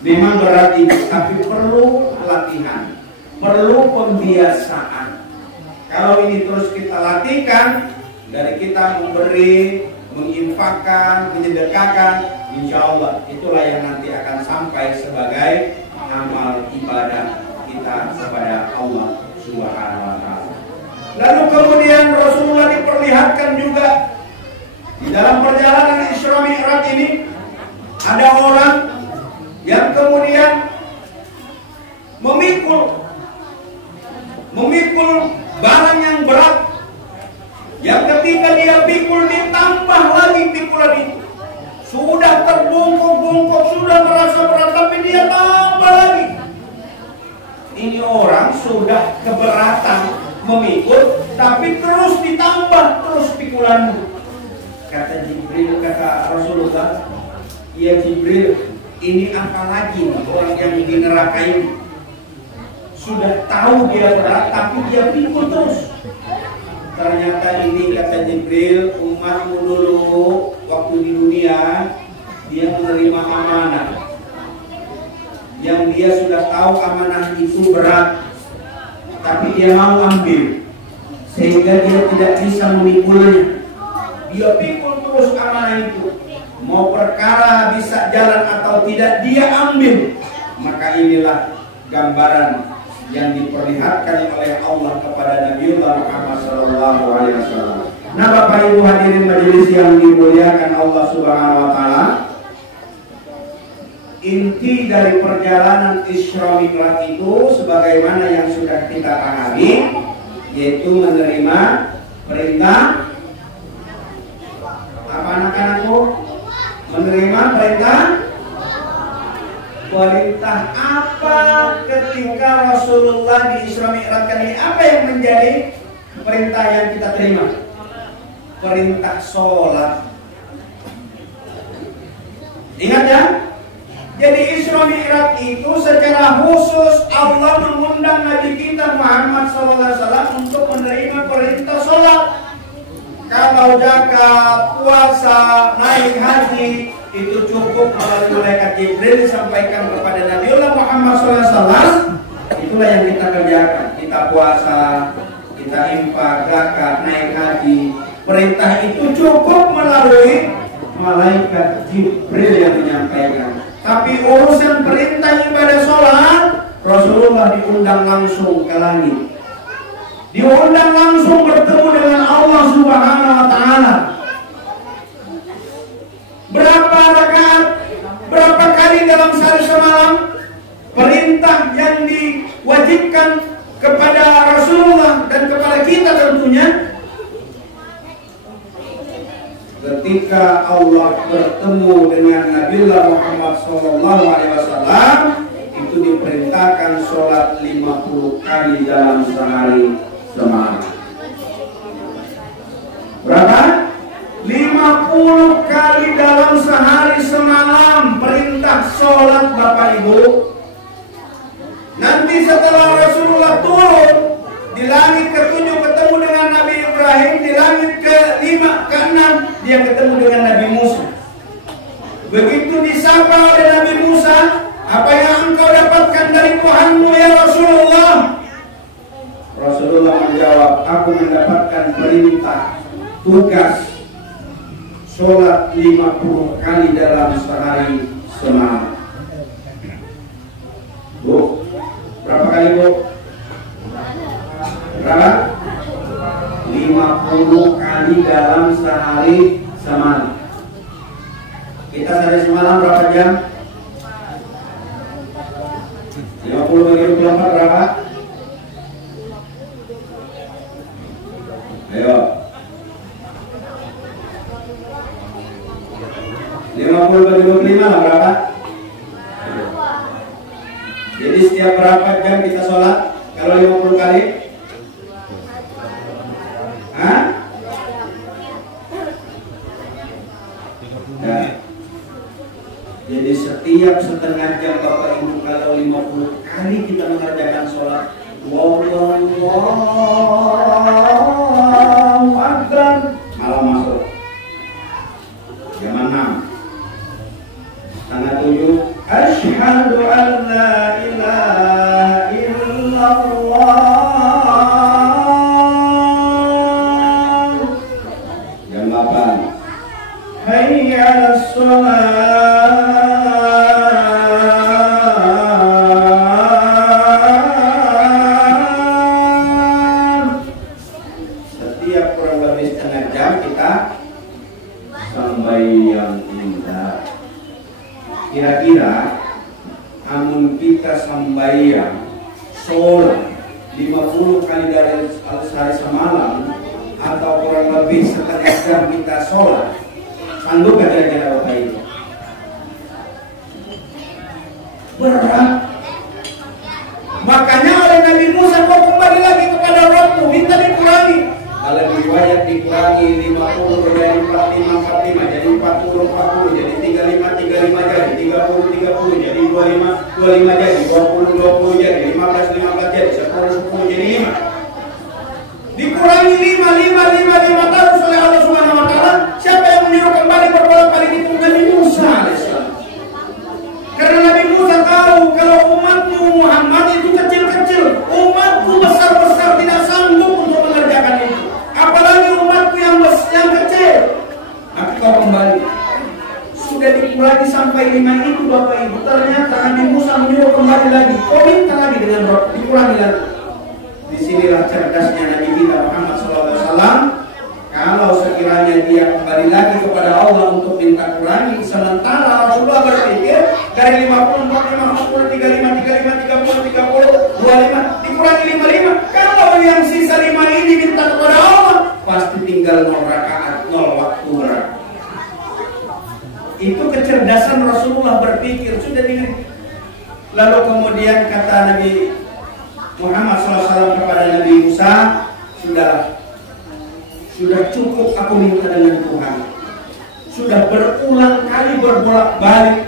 Memang berat itu, tapi perlu latihan, perlu pembiasaan. Kalau ini terus kita latihkan, dari kita memberi, menginfakkan, menyedekahkan, insya Allah itulah yang nanti akan sampai sebagai amal ibadah kita kepada Allah Subhanahu wa taala. Lalu kemudian Rasulullah diperlihatkan juga di dalam perjalanan Isra Mi'raj ini ada orang yang kemudian memikul barang yang berat. Yang ketika dia pikul, ditambah lagi pikulan itu. Sudah terbungkuk-bungkuk, sudah merasa berat, tapi dia tambah lagi. Ini orang sudah keberatan memikul, tapi terus ditambah terus pikulanmu. Kata Jibril, kata Rasulullah, ya Jibril, ini apa lagi orang yang di neraka ini? Sudah tahu dia berat, tapi dia pikul terus. Ternyata ini kata Jibril, umatmu dulu waktu di dunia dia menerima amanah, yang dia sudah tahu amanah itu berat, tapi dia mau ambil, sehingga dia tidak bisa memikulnya. Dia pikul terus amanah itu, mau perkara bisa jalan atau tidak dia ambil. Maka inilah gambaran yang diperlihatkan oleh Allah kepada Nabiullah Muhammad SAW. Nah, Bapak Ibu hadirin majelis yang dimuliakan Allah Subhanahu wa taala, inti dari perjalanan Isra Mi'raj itu sebagaimana yang sudah kita pahami, yaitu menerima perintah apa anak-anakku? Menerima perintah Perintah apa ketika Rasulullah di Isra Mi'rajkan ini? Apa yang menjadi perintah yang kita terima? Perintah sholat. Ingat ya? Jadi Isra Mi'raj itu secara khusus Allah mengundang Nabi kita Muhammad SAW untuk menerima perintah sholat. Kalau zakat, puasa, naik haji itu cukup melalui malaikat Jibril disampaikan kepada Nabiullah Muhammad SAW. Itulah yang kita kerjakan. Kita puasa, kita infak, zakat, naik haji. Perintah itu cukup melalui malaikat Jibril yang menyampaikan. Tapi urusan perintah ibadah sholat, Rasulullah diundang langsung ke langit. Diundang langsung bertemu dengan Allah Subhanahu wa Ta'ala. Berapa rakaat, berapa kali dalam sehari semalam perintah yang diwajibkan kepada Rasulullah dan kepada kita tentunya. Ketika Allah bertemu dengan Nabiullah Muhammad SAW, itu diperintahkan sholat 50 kali dalam sehari semalam. Berapa? 50 kali dalam sehari semalam perintah sholat Bapak Ibu. Nanti setelah Rasulullah turun di langit ke-7 ketemu dengan Nabi Ibrahim, di langit ke-5, ke-6 dia ketemu dengan Nabi Musa. Begitu disapa oleh Nabi Musa, apa yang engkau dapatkan dari Tuhanmu ya Rasulullah? Rasulullah menjawab, aku mendapatkan perintah, tugas sholat 50 kali dalam sehari semalam. Bu, berapa kali Bu? Berapa? 50 kali dalam sehari semalam. Kita sehari semalam berapa jam? 50 bagi 24 berapa? Ayo. 50 bagi 25 berapa? Jadi setiap berapa jam kita sholat? Kalau 50 kali? Hah? Nah. Jadi setiap setengah jam Bapak Ibu kalau 50 kali kita mengerjakan sholat, Allahu Akbar, malam masuk jam 6. Setengah 7, asyhadu an la ilaha illallah. Jam 8, hayya 'alas shalah. Setiap kurang lebih setengah jam kita sembahyang indah. Kira-kira amun kita sembahyang sholat 50 kali dari sehari semalam atau kurang lebih setengah jam kita sholat, sanggup gak kira-kira Bapak Ibu? Berat. Makanya oleh Nabi Musa, kau kembali lagi kepada Rabbmu, minta dikurangi. Dalam riwayat dikurangi 50 menjadi 45, 45 jadi 40, 40 jadi 35, 35 jadi 30, 30 jadi 25, 25 jadi 20, 20 jadi 15, 15 jadi 10, 10 jadi 5. Dikurangi 5 tahun oleh Allah Subhanahu wa Ta'ala. Siapa yang menyuruh kembali berbolak-balik itu? Nabi Musa alaihissalam. Karena Nabi Musa tahu kalau umatmu Muhammad itu kecil-kecil, umatku besar-besar tidak sanggup untuk mengerjakan itu. Apalagi umatku yang kecil. Maka kau kembali. Sudah dikurangi sampai 5 itu Bapak Ibu. Ternyata Nabi Musa menyuruh kembali lagi. Kau minta lagi dengan Rabb, dikurangi lagi. Disinilah cerdasnya Nabi kita Muhammad SAW. Kalau sekiranya dia kembali lagi kepada Allah untuk minta kurangi, sementara Rasulullah berpikir dari 50, 45, 40, 35, 35, 30, 30, 25 dikurangi 55. Kalau yang sisa 5 ini minta kepada Allah, pasti tinggal 0 rakaat, 0 waktu berapa. Itu kecerdasan Rasulullah berpikir. Sudah Lalu kemudian kata Nabi Muhammad SAW kepada Nabi Musa, sudah cukup aku minta dengan Tuhan. Sudah berulang kali berbolak-balik.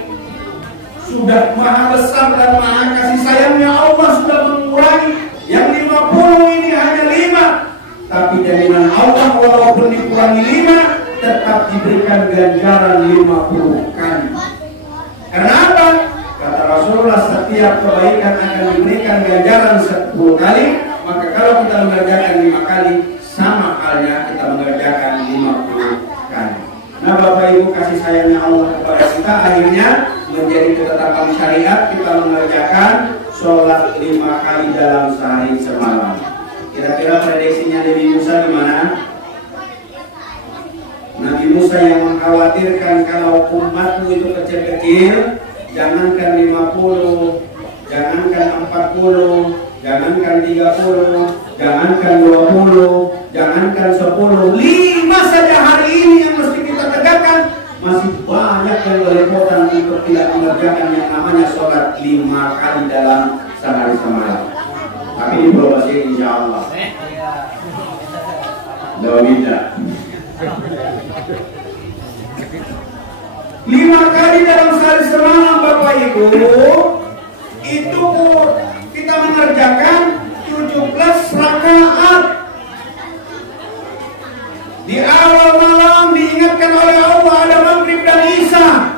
Sudah maha besar dan maha kasih sayangnya Allah sudah mengurangi. Yang 50 ini hanya 5. Tapi jaminan Allah walaupun dikurangi 5, tetap diberikan ganjaran 50 kali. Karena apa? Kata Rasulullah, setiap kebaikan akan diberikan ganjaran 10 kali. Maka kalau kita mengerjakan 5 kali, sama halnya kita mengerjakan 50 kali. Nah Bapak Ibu, kasih sayangnya Allah kepada kita akhirnya menjadi ketetapan syariat kita mengerjakan sholat 5 kali dalam sehari semalam. Kira-kira prediksinya Nabi Musa gimana? Nabi Musa yang mengkhawatirkan kalau umatmu itu kecil-kecil, jangankan 50, jangankan 40, jangankan 30, jangankan 20, jangankan 10, 5 saja hari ini yang mesti kita tegakkan. Masih banyak yang belepotan untuk tidak mengerjakan yang namanya sholat 5 kali dalam sehari semalam. Tapi ini beroperasi insya Allah. Tidak. 5 kali dalam sehari semalam Bapak Ibu, itu kita mengerjakan 17 rakaat. Di awal malam diingatkan oleh Allah ada maghrib dan isya.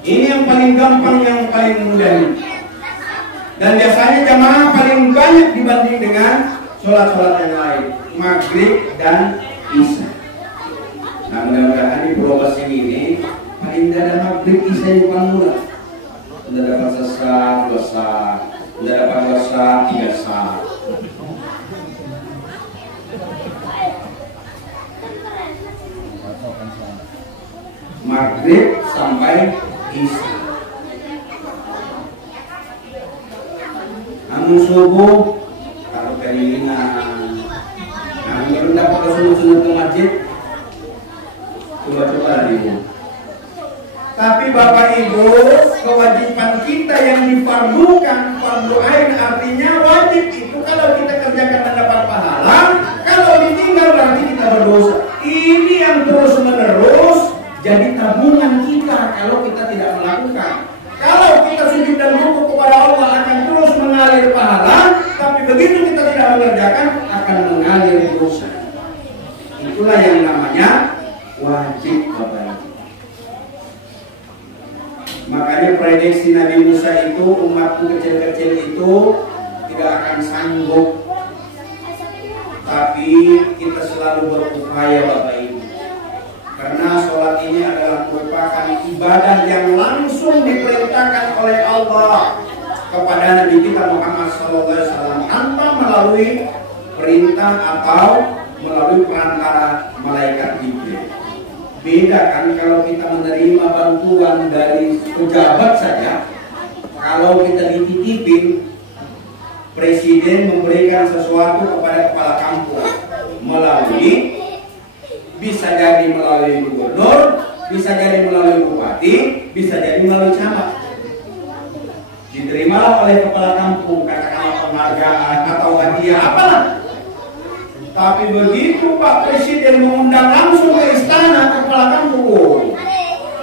Ini yang paling gampang, yang paling mudah. Dan biasanya jamaah paling banyak dibanding dengan sholat-sholat yang lain, maghrib dan isya. Nah mudah-mudahan di Pulau Basing ini paling tidak ada maghrib isya yang paling murah. Sudah dapat sesat, 2 sah, sudah dapat 2 sah, 3 sah. Maghrib sampai isya. Namun subuh kalau keinginan, namun belum dapat kesunut-sunut ke masjid, coba-coba ibu. Tapi Bapak Ibu, kewajiban kita yang difardukan, fardu ain artinya wajib itu kalau kita kerjakan dan dapat pahala, kalau ditinggal berarti kita berdosa. Ini yang terus menerus jadi tabungan kita kalau kita tidak melakukan. Kalau kita sujud dan rukuk kepada Allah akan terus mengalir pahala, tapi begitu kita tidak mengerjakan akan mengalir dosa. Itulah yang namanya wajib Bapak Ibu. Makanya prediksi Nabi Musa itu umatku kecil-kecil itu tidak akan sanggup. Tapi kita selalu berupaya Bapak Ibu. Karena sholat ini adalah merupakan ibadah yang langsung diperintahkan oleh Allah kepada Nabi kita Muhammad SAW tanpa melalui perintah atau melalui perantara malaikat Jibril. Beda kan kalau kita menerima bantuan dari pejabat saja, kalau kita dititipin, presiden memberikan sesuatu kepada kepala kampung melalui, bisa jadi melalui gubernur, bisa jadi melalui bupati, bisa jadi melalui camat. Diterimalah oleh kepala kampung, katakanlah penghargaan atau hadiah apalah. Tapi begitu Pak Presiden mengundang langsung ke istana kepala kampung,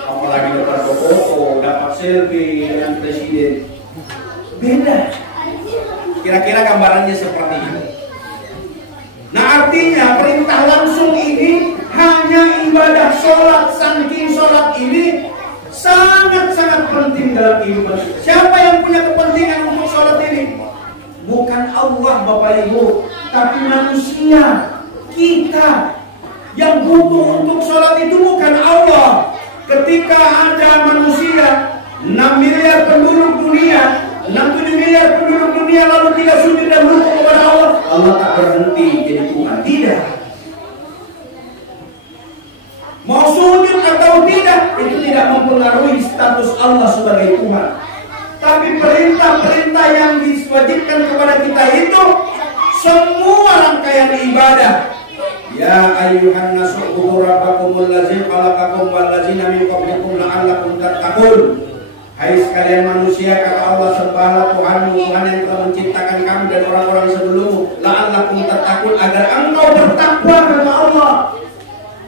apalagi dapat foto, dapat selfie dengan presiden, beda. Kira-kira gambarannya seperti ini. Nah artinya perintah langsung ini hanya ibadah sholat. Saking sholat ini sangat-sangat penting dalam kehidupan. Siapa yang punya kepentingan untuk sholat ini? Bukan Allah Bapak Ibu, tapi manusia. Kita yang butuh untuk sholat itu bukan Allah. Ketika ada manusia 6 miliar penduduk dunia, 67 miliar penduduk dunia lalu tidak sujud dan rukuk kepada Allah, Allah tak berhenti jadi Tuhan. Tidak. Mau sujud atau tidak, itu tidak mempengaruhi status Allah sebagai Tuhan. Tapi perintah-perintah yang diwajibkan kepada kita itu semua rangkaian ibadah. Ya ayyuhan nasu ubudu rabbakumul ladzi khalaqakum wal ladzina min qablikum la'allakum tattaqun. Hai sekalian manusia, kata Allah, sembahlah Tuhanmu, Tuhan yang telah menciptakan kamu dan orang-orang sebelummu, la'allakum tattaqun, agar engkau bertakwa, kata Allah.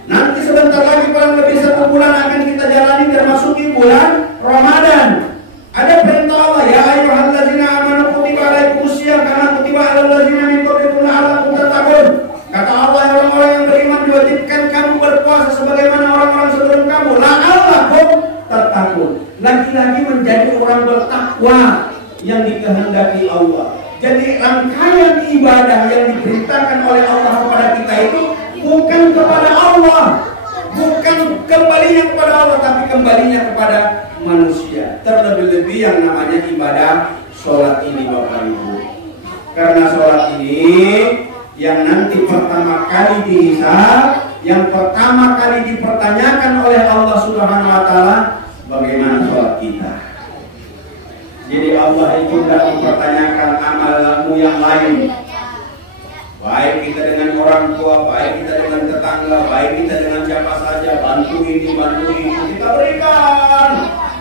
Nanti sebentar lagi kurang lebih 1 bulan akan kita jalani dan masuki bulan Ramadan. Ada perintah Allah, ya ayyuhallazina amanu kutiba alaikumusiyam kama kutiba alal ladzina min qablikum la'allakum tattaqun. Kata Allah, orang-orang yang beriman diwajibkan kamu berpuasa sebagaimana orang-orang sebelum kamu, la'allakum tattaqun. Lagi-lagi menjadi orang bertakwa yang dikehendaki Allah. Jadi rangkaian ibadah yang diberitakan oleh Allah kepada kita itu bukan kepada Allah, bukan kembalinya kepada Allah, tapi kembalinya kepada manusia. Terlebih-lebih yang namanya ibadah sholat ini, Bapak Ibu. Karena sholat ini yang nanti pertama kali dihisab, yang pertama kali dipertanyakan oleh Allah Subhanahu wa Ta'ala, bagaimana sholat kita. Jadi Allah itu tidak mempertanyakan amalmu yang lain, baik kita dengan orang tua, baik kita dengan tetangga, baik kita dengan siapa saja, bantu ini, kita berikan.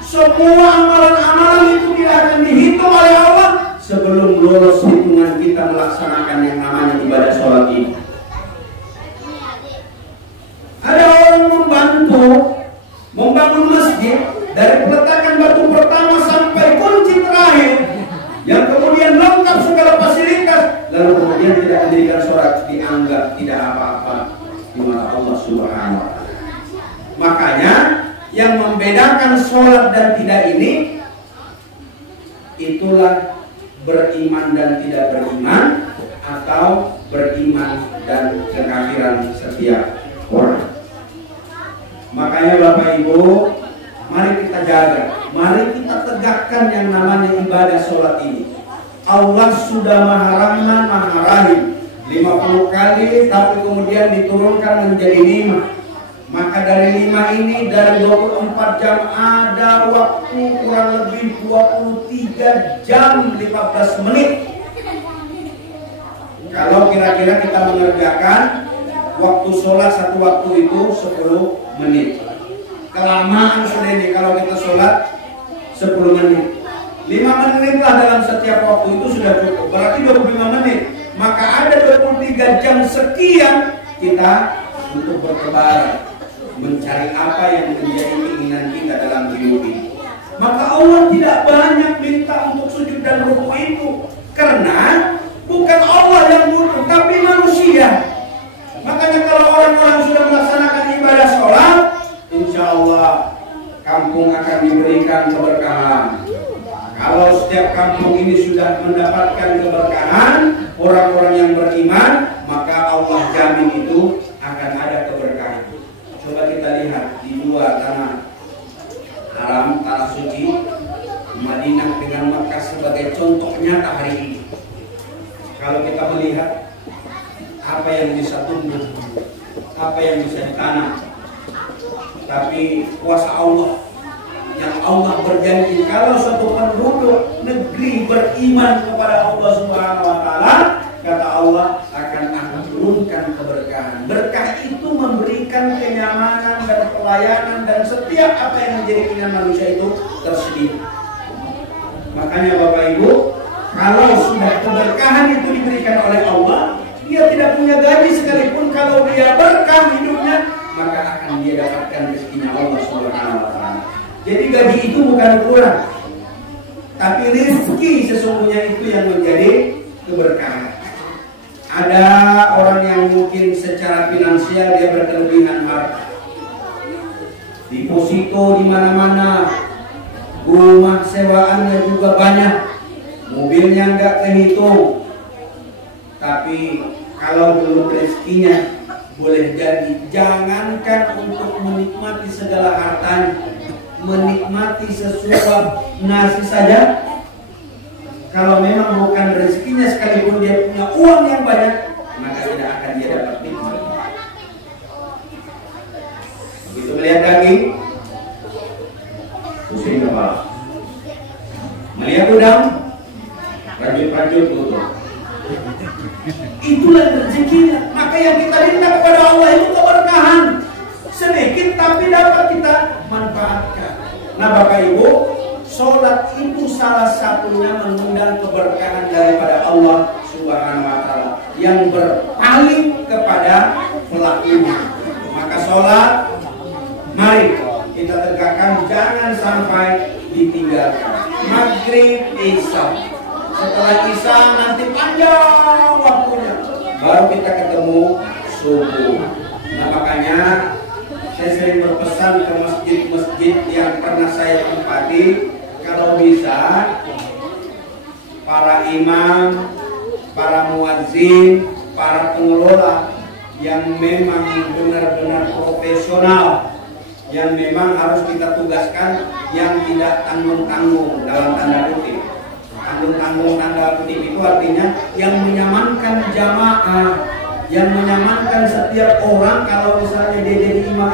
Semua amalan-amalan itu tidak akan dihitung oleh Allah sebelum lolos hitungan kita melaksanakan yang namanya ibadah sholat ini. Ada orang membangun masjid dari peletakan batu pertama sampai kunci terakhir, yang kemudian lengkap segala fasilitas, lalu kemudian tidak mendirikan sholat, dianggap tidak apa-apa di mata Allah Subhanahu wa Ta'ala. Makanya yang membedakan sholat dan tidak ini, itulah beriman dan tidak beriman, atau beriman dan kekafiran setiap orang. Makanya Bapak Ibu, mari kita jaga, mari kita tegakkan yang namanya ibadah sholat ini. Allah sudah Maha Rahman, Maha Rahim, 50 kali, tapi kemudian diturunkan menjadi 5. Maka dari 5 ini, dari 24 jam ada waktu kurang lebih 23 jam 15 menit. Kalau kira-kira kita mengerjakan waktu sholat satu waktu itu 10 menit. Kelamaan sudah ini kalau kita sholat 10 menit. 5 menitlah dalam setiap waktu itu sudah cukup. Berarti 25 menit. Maka ada 23 jam sekian kita untuk bertebaran, mencari apa yang menjadi keinginan kita dalam hidup ini. Maka Allah tidak banyak minta untuk sujud dan ruku itu, karena bukan Allah yang butuh, tapi manusia. Makanya kalau orang-orang sudah melaksanakan ibadah sholat, insya Allah kampung akan diberikan keberkahan. Kalau setiap kampung ini sudah mendapatkan keberkahan, orang-orang yang beriman, maka Allah jamin itu akan ada keberkahan. Coba kita lihat di dua tanah haram, tanah suci, Madinah dengan Makkah sebagai contoh nyata hari ini. Kalau kita melihat apa yang bisa tumbuh, apa yang bisa ditanam, tapi kuasa Allah yang Allah berjanji kalau satu penduduk negeri beriman kepada Allah Subhanahu wa Ta'ala, kata Allah akan turunkan keberkahan. Berkah itu memberikan kenyamanan dan pelayanan dan setiap apa yang menjadi keinginan manusia itu tersedia. Makanya Bapak Ibu, kalau sudah keberkahan itu diberikan oleh Allah, dia tidak punya gaji sekalipun, kalau dia berkah hidupnya, maka akan dia dapatkan rezekinya Allah Subhanahu wa Ta'ala. Jadi gaji itu bukan ukuran, tapi rezeki sesungguhnya itu yang menjadi keberkahan. Ada orang yang mungkin secara finansial dia berkelebihan harta, deposito di mana-mana, rumah sewaannya juga banyak, mobilnya nggak kehitung. Tapi kalau belum rezekinya, boleh jadi jangankan untuk menikmati segala hartanya, menikmati sesuap nasi saja, kalau memang bukan rezekinya, sekalipun dia punya uang yang banyak, maka tidak akan dia dapat nikmat. Begitu melihat daging, pusing kepala. Melihat udang, rajut-rajut lutut. Itulah rezekinya. Maka yang kita minta kepada Allah itu keberkahan, sedikit tapi dapat kita manfaatkan. Nah Bapak Ibu, sholat itu salah satunya mengundang keberkahan daripada Allah Subhanahu wa Ta'ala yang berpaling kepada pelakunya. Maka sholat, mari kita tegakkan, jangan sampai ditinggalkan. Maghrib, Isya, setelah Isya nanti panjang waktunya, baru kita ketemu subuh. Nah makanya saya sering berpesan ke masjid-masjid yang pernah saya tempati, kalau bisa para imam, para muadzin, para pengelola yang memang benar-benar profesional, yang memang harus kita tugaskan, yang tidak tanggung-tanggung dalam tanda kutip. Tanggung-tanggung tanda kutip itu artinya yang menyamankan jamaah, yang menyamankan setiap orang. Kalau misalnya dia jadi imam,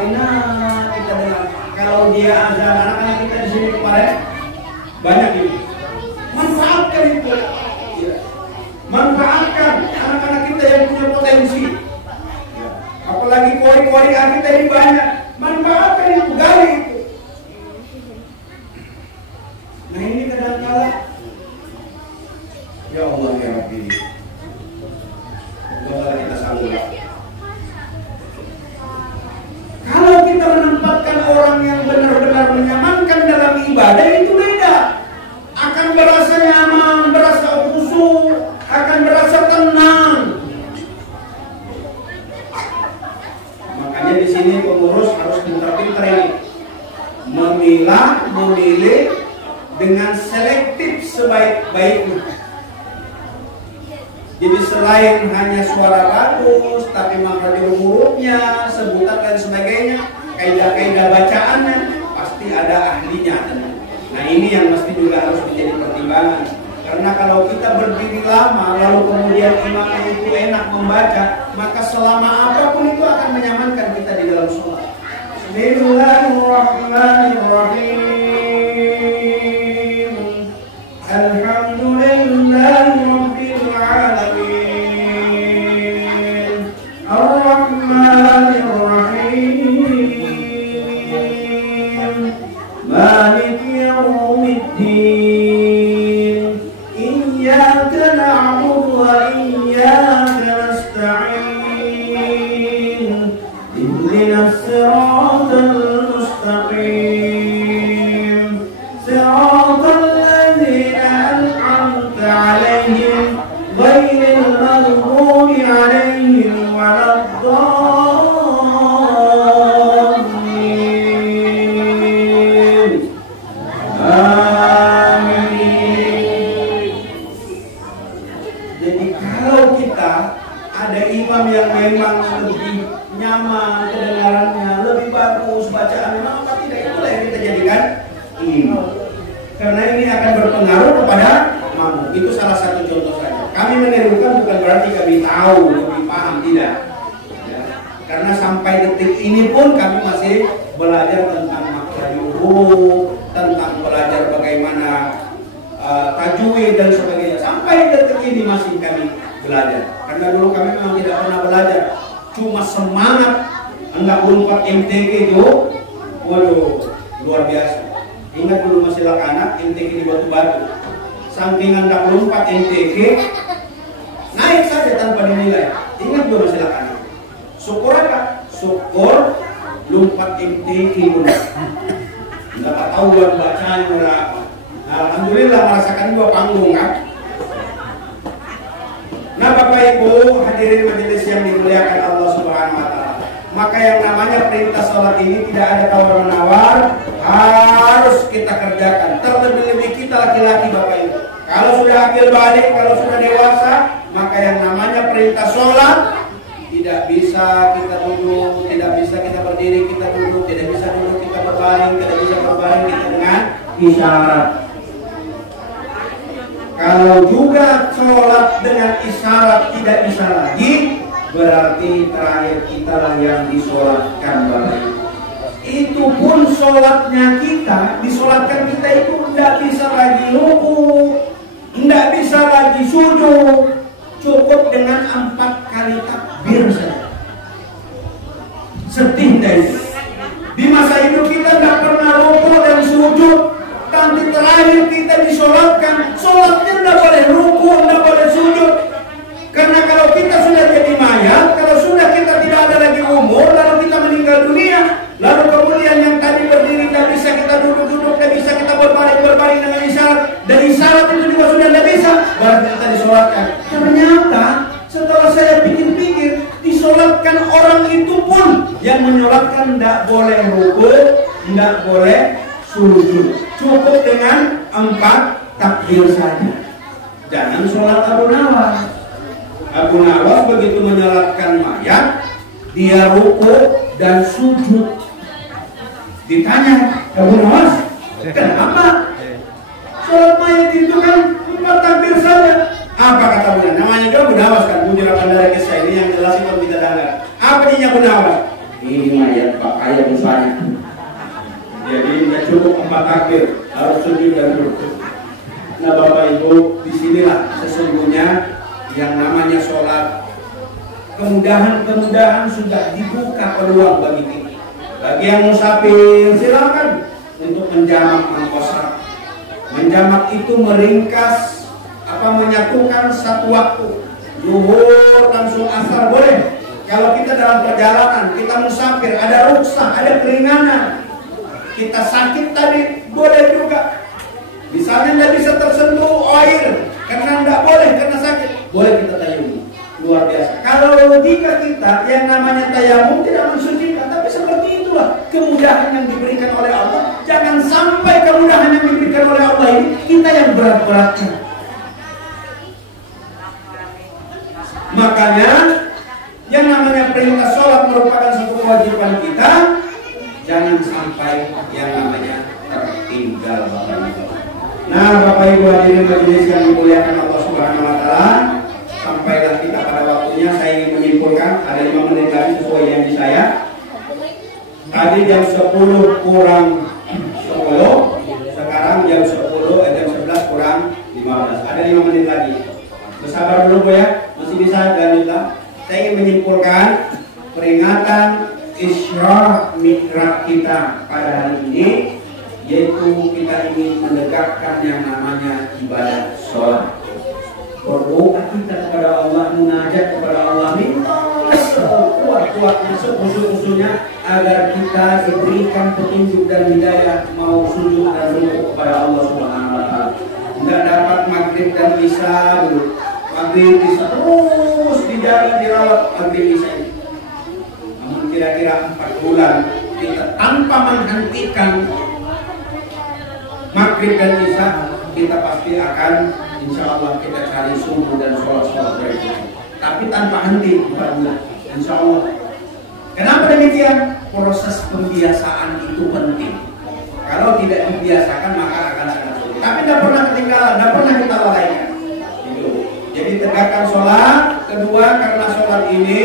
kita dengar. Kalau dia azan, anak-anak kita di sini kemarin banyak ini. Manfaatkan itu. Ya. Manfaatkan anak-anak kita yang punya potensi. Ya. Apalagi kori-kori kita ini banyak. Manfaatkan itu, gali itu. Nah ini kadang-kala, ya Allah ya Rabbi, semoga kita sanggup. Kalau kita menempatkan orang yang benar-benar menyamankan dalam ibadah, itu beda. Akan berasa nyaman, berasa khusyuk, akan berasa tenang. Makanya di sini pengurus harus pintar-pintar ini, memilah, memilih dengan selektif sebaik-baiknya. Jadi selain hanya suara bagus, tapi makhraj hurufnya, sebutan dan sebagainya, kaidah-kaidah bacaannya, pasti ada ahlinya. Nah ini yang mesti juga harus menjadi pertimbangan. Karena kalau kita berdiri lama, lalu kemudian imamnya itu enak membaca, maka selama apapun itu akan menyamankan kita di dalam sholat. Bismillahirrahmanirrahim. Alhamdulillahi Rabbil Alamin. Ar-Rahmanirrahim. Maliki Yawmiddin. Iyyaka na'budu wa iyyaka nasta'in. Ihdinas siratal mustaqim. Siratal عليهم غير المغضوب عليهم ولا الضالين. Amin. Jadi kalau kita ada imam yang memang lebih nyaman kedengarannya, lebih bagus bacaannya, maka tidak itulah yang kita jadikan imam. Karena ini akan berpengaruh kepada makmum. Itu salah satu contoh saja. Kami menirukan bukan berarti kami tahu, lebih paham, tidak. Ya. Karena sampai detik ini pun kami masih belajar tentang makhraj huruf, tentang belajar bagaimana tajwid dan sebagainya. Sampai detik ini masih kami belajar. Karena dulu kami memang tidak pernah belajar, cuma semangat hendak lompat MTQ itu, waduh luar biasa. Ingat dulu masih anak MTQ di batu-batu. Saking hendak lompat MTQ, naik saja tanpa dinilai. Ingat dulu masih anak. Syukur apa? Syukur lompat MTQ pun. Tidak tahu buat bacaan berapa. Alhamdulillah merasakan dua panggung kan. Nah Bapak Ibu hadirin majelis yang dimuliakan Allah Subhanahu wa Ta'ala, maka yang namanya perintah sholat ini tidak ada tawar-menawar, harus kita kerjakan. Terlebih-lebih kita laki-laki Bapak Ibu. Kalau sudah akil balik, kalau sudah dewasa, maka yang namanya perintah sholat tidak bisa kita duduk, tidak bisa kita berdiri, kita duduk, tidak bisa duduk, kita berbaring, tidak bisa berbaring kita dengan isyarat. Kalau juga sholat dengan isyarat tidak bisa lagi, berarti terakhir kita lah yang disolatkan Bapak. Itu pun sholatnya kita, disolatkan kita itu tidak bisa lagi ruku, tidak bisa lagi sujud, cukup dengan 4 kali takbir saja. Setidaknya di masa hidup kita tidak pernah ruku dan sujud, nanti terakhir berbanding dengan isyarat, dan isyarat itu juga sudah tidak bisa, berarti kita disolatkan. Ternyata setelah saya pikir-pikir, disolatkan orang itu pun yang menyolatkan tidak boleh ruku, tidak boleh sujud, cukup dengan 4 takbir saja. Jangan sholat Abu Nawas. Abu Nawas begitu menyolatkan mayat, dia ruku dan sujud. Ditanya, Abu Nawas, kenapa? Sholat mayat itu kan 4 takbir saja. Apa kata beliau? Namanya juga Abu Nawas kan, mujarakan dari kisah ini yang jelas itu kita dengar. Apa dia Abu Nawas? Ini mayat Pak Kaya misalnya. Jadi tidak cukup 4 takbir, harus sujud dan ruku. Nah Bapak Ibu, disinilah sesungguhnya yang namanya sholat. Kemudahan sudah dibuka peluang bagi kita. Bagi yang musafir silakan untuk menjamak mengkosar. Menjamak itu meringkas menyatukan satu waktu. Zuhur langsung asar boleh. Kalau kita dalam perjalanan, kita musafir, ada ruksah, ada keringanan, kita sakit tadi boleh juga. Misalnya tidak bisa tersentuh air karena tidak boleh, karena sakit, boleh kita tayamum. Luar biasa. Kalau jika kita yang namanya tayamum tidak mensucikan, tapi seperti itulah kemudahan yang diberikan oleh Allah. Jangan sampai kemudahan yang diberikan oleh Allah ini kita yang berat-beratkan. Makanya yang namanya perintah sholat merupakan satu kewajiban kita. Jangan sampai yang namanya tertinggal, Bapak Ibu. Nah, Bapak Ibu hadirin majelis yang dimuliakan Allah Subhanahu wa taala, sampailah kita pada waktunya. Saya ingin menyimpulkan, ada 5 menit lagi sesuai janji saya. Tadi jam 10 kurang 10, sekarang jam 11 kurang 15. Ada 5 menit lagi. Bersabar dulu Bu ya, masih bisa lanjutlah. Saya ingin menyimpulkan peringatan Isra Mi'raj kita pada hari ini, yaitu kita ingin menegakkan yang namanya ibadah sholat. Berdoa kita kepada Allah, munajat kepada Allah, minta kuat-kuatnya, sekhusus-khususnya agar kita diberikan petunjuk dan hidayah mau sujud dan ruku kepada Allah Subhanahu wa taala. Enggak dapat maghrib dan isya dulu. Maghrib isya terus dijaga dirawat maghrib isya ini. Namun kira-kira 4 bulan kita tanpa menghentikan maghrib dan isya, kita pasti akan insya Allah kita cari subuh dan sholat berikutnya. Tapi tanpa henti 4 bulan, insya Allah. Kenapa demikian? Proses pembiasaan itu penting. Kalau tidak dibiasakan maka akan sangat sulit. Tapi tidak pernah ketinggalan, tidak pernah kita lalaikan. Gitu. Jadi tegakkan sholat. Kedua, karena sholat ini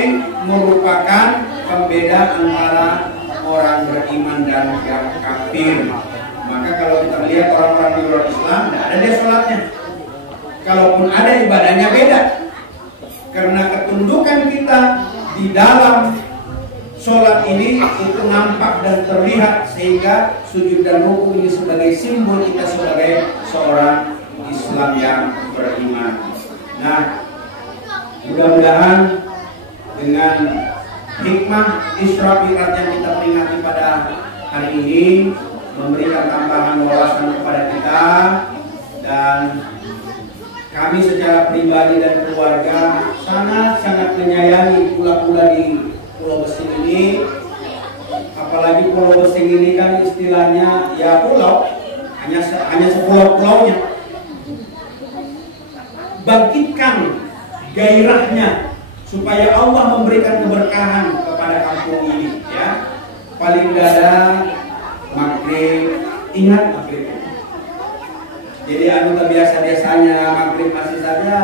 merupakan pembeda antara orang beriman dan yang kafir. Maka kalau kita lihat orang-orang di luar Islam, tidak ada dia sholatnya. Kalaupun ada, ibadahnya beda. Karena ketundukan kita di dalam sholat ini itu nampak dan terlihat, sehingga sujud dan ruku ini sebagai simbol kita sebagai seorang Islam yang beriman. Nah, mudah-mudahan dengan hikmah Isra Mi'raj yang kita peringati pada hari ini memberikan tambahan wawasan kepada kita, dan kami secara pribadi dan keluarga sangat-sangat menyayangi pula-pula di Pulau Besing ini. Apalagi Pulau Besing ini kan istilahnya ya pulau, hanya sepulau-pulaunya. Bangkitkan gairahnya supaya Allah memberikan keberkahan kepada kampung ini ya. Paling dada maghrib, ingat maghrib. Jadi biasanya maghrib masih saja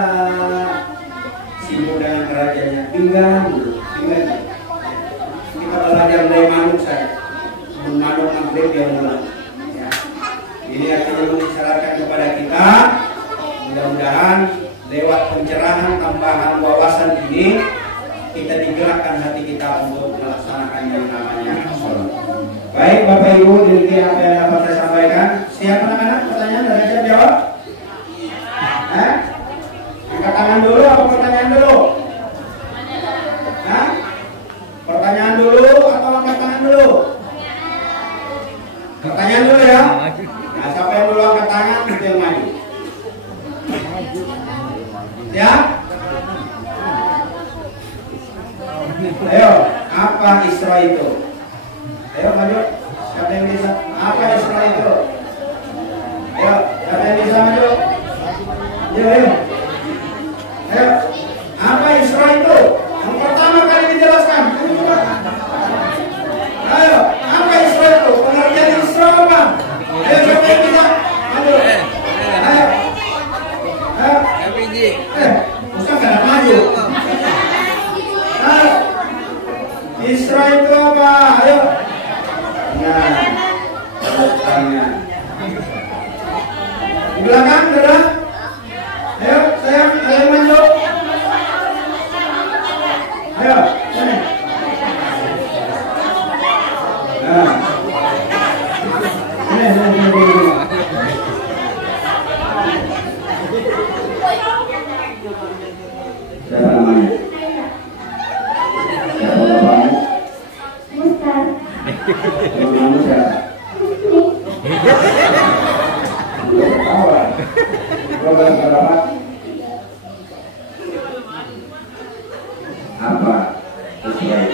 sibuk dengan kerajaannya, pinggang dulu, pinggang. Kita belajar dari manuk saja, manuk maghrib yang mulai. Ya. Ini artinya mengisyaratkan kepada kita, mudah-mudahan lewat pencerahan tambahan wawasan ini kita digerakkan hati kita untuk melaksanakan yang namanya sholat. Baik Bapak Ibu, demikian apa yang dapat saya sampaikan. Siap anak-anak, pertanyaan dari siap jawab? Angkat tangan dulu apa pertanyaan dulu? Pertanyaan dulu atau angkat tangan dulu? Pertanyaan dulu ya. Nah, siapa yang dulu angkat tangan? Ya. Ayo, apa Isra itu? Ayo maju. Siapa yang bisa? Apa Isra itu? Ayo, siapa yang bisa maju? Ayo, ayo. Ayo, apa Isra itu? Yang pertama kali dijelaskan. Ayo, apa Isra itu? Pengertian Isra apa? Ayo, siapa yang bisa? Maju. Ayo. Ayo. Ustaz gak ada maju. Ayo. Isra itu apa? Ayo. Nah, tanya. Di belakang, sudah? Ayo, saya maju. Ayo, sini. Nah. Sini. Siapa namanya? Siapa bapakmu? Bukan. Namamu siapa? Tahu lah. Program berapa? Apa? Israel.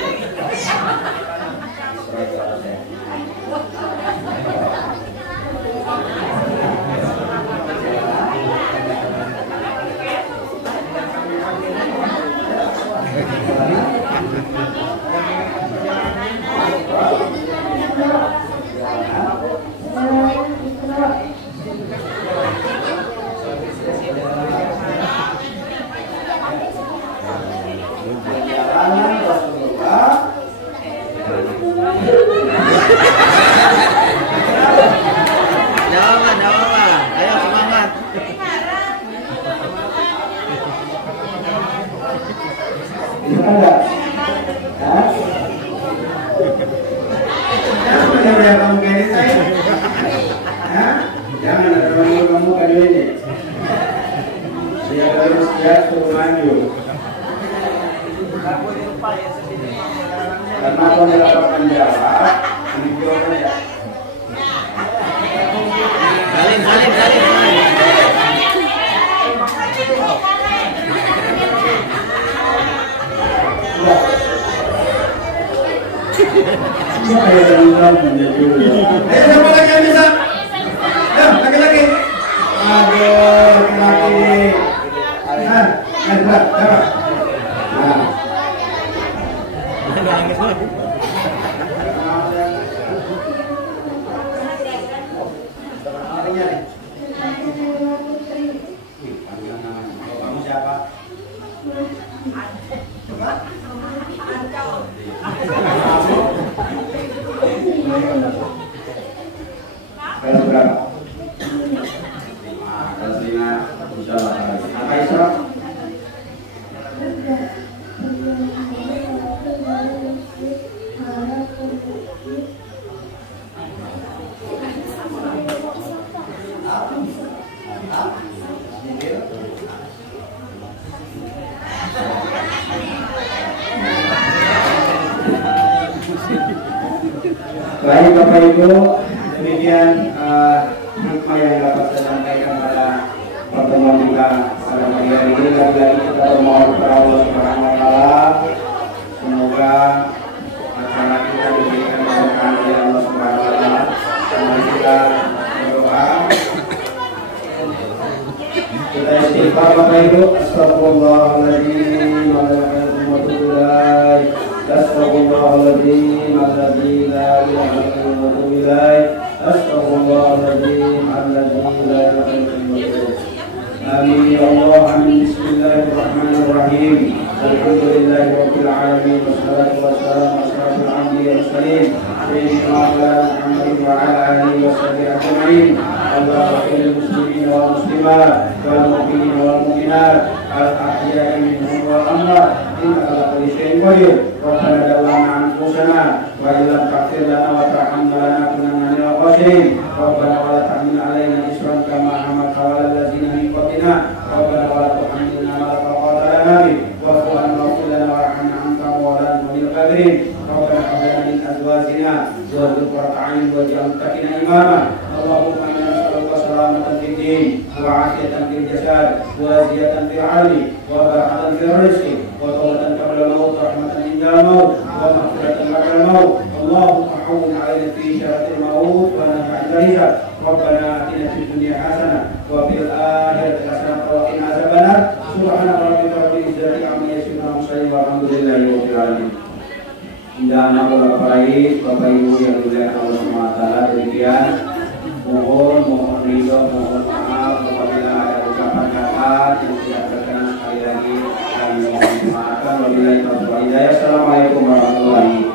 Jawaban. Ayo semangat. Bisa enggak? Hah? Jangan ada kamu kayak ini saya. Hah? Jangan ada kamu kayak ini. Dia harus siap suruh maju. Karena kau mendapatkan jawab, ini jawabannya. Salin. Ayo siapa lagi yang bisa? Ayo laki-laki. Aduh, laki-laki. Siapa? Nah. Kamu siapa? Kelas berapa? Kelas 5. Insyaallah. Apa Isra? Baik Bapak Ibu, demikian hikmah yang dapat saya sampaikan pada pertemuan kita pada pagi hari ini. Lagi-lagi kita bermohon kepada Allah Subhanahu wa Ta'ala, semoga acara kita diberikan keberkahan oleh Allah Subhanahu wa Ta'ala. Mari kita berdoa. Kita istighfar Bapak Ibu. Astagfirullahaladzim, Astagfirullahaladzim, alladzi la ilaha illa huwa, Astagfirullahaladzim, alladzi la ilaha illa huwa. Amin ya Allah, amin. Bismillahirrahmanirrahim. Alhamdulillahi rabbil alamin, wassalatu wassalamu ala asyrafil anbiya'i wal mursalin, sayyidina Muhammadin wa ala alihi wa sahbihi ajma'in. Allahumma lil muslimin wal muslimat wal mu'minin wal mu'minat al ahya'i minhum wal amwat innaka ala kulli syai'in qadir. Rabbana dawwana anfusana wa illam taghfir lana wa tarhamna lanakunanna minal khasirin. Rabbana wa la tahmil 'alaina isran kama hamaltahu 'alal ladzina min qablina. Rabbana wa la tuhammilna ma la taqata lana bih wa'fu 'anna waghfir lana warhamna anta mawlana lil kafirin. Rabbana hab lana min azwajina wa dhurriyyatina qurrata a'yun waj'alna lil muttaqina imama. Allahumma inna nas'aluka salamatan fid din الدين وعافية في الجسد وزيادة في العلم وبركة في الرزق وتوبة قبل الموت ورحمة عند الموت ومغفرة بعد الموت. اللهم حول علينا في شرف الموت ونفعنا الرزق. ربنا آتنا في الدنيا حسنة وفي الآخرة حسنة وقنا عذاب النار. سبحان ربك رب العزة عما يصفون والحمد لله رب العالمين. Dan anak baik, Bapak Ibu yang dimuliakan Allah SWT, demikian mohon ridho, mohon maaf apabila ada ucapan kata yang tidak berkenan. Sekali lagi kami mohon maafkan. Wabillahi taufiq wal hidayah. Assalamualaikum warahmatullahi wabarakatuh.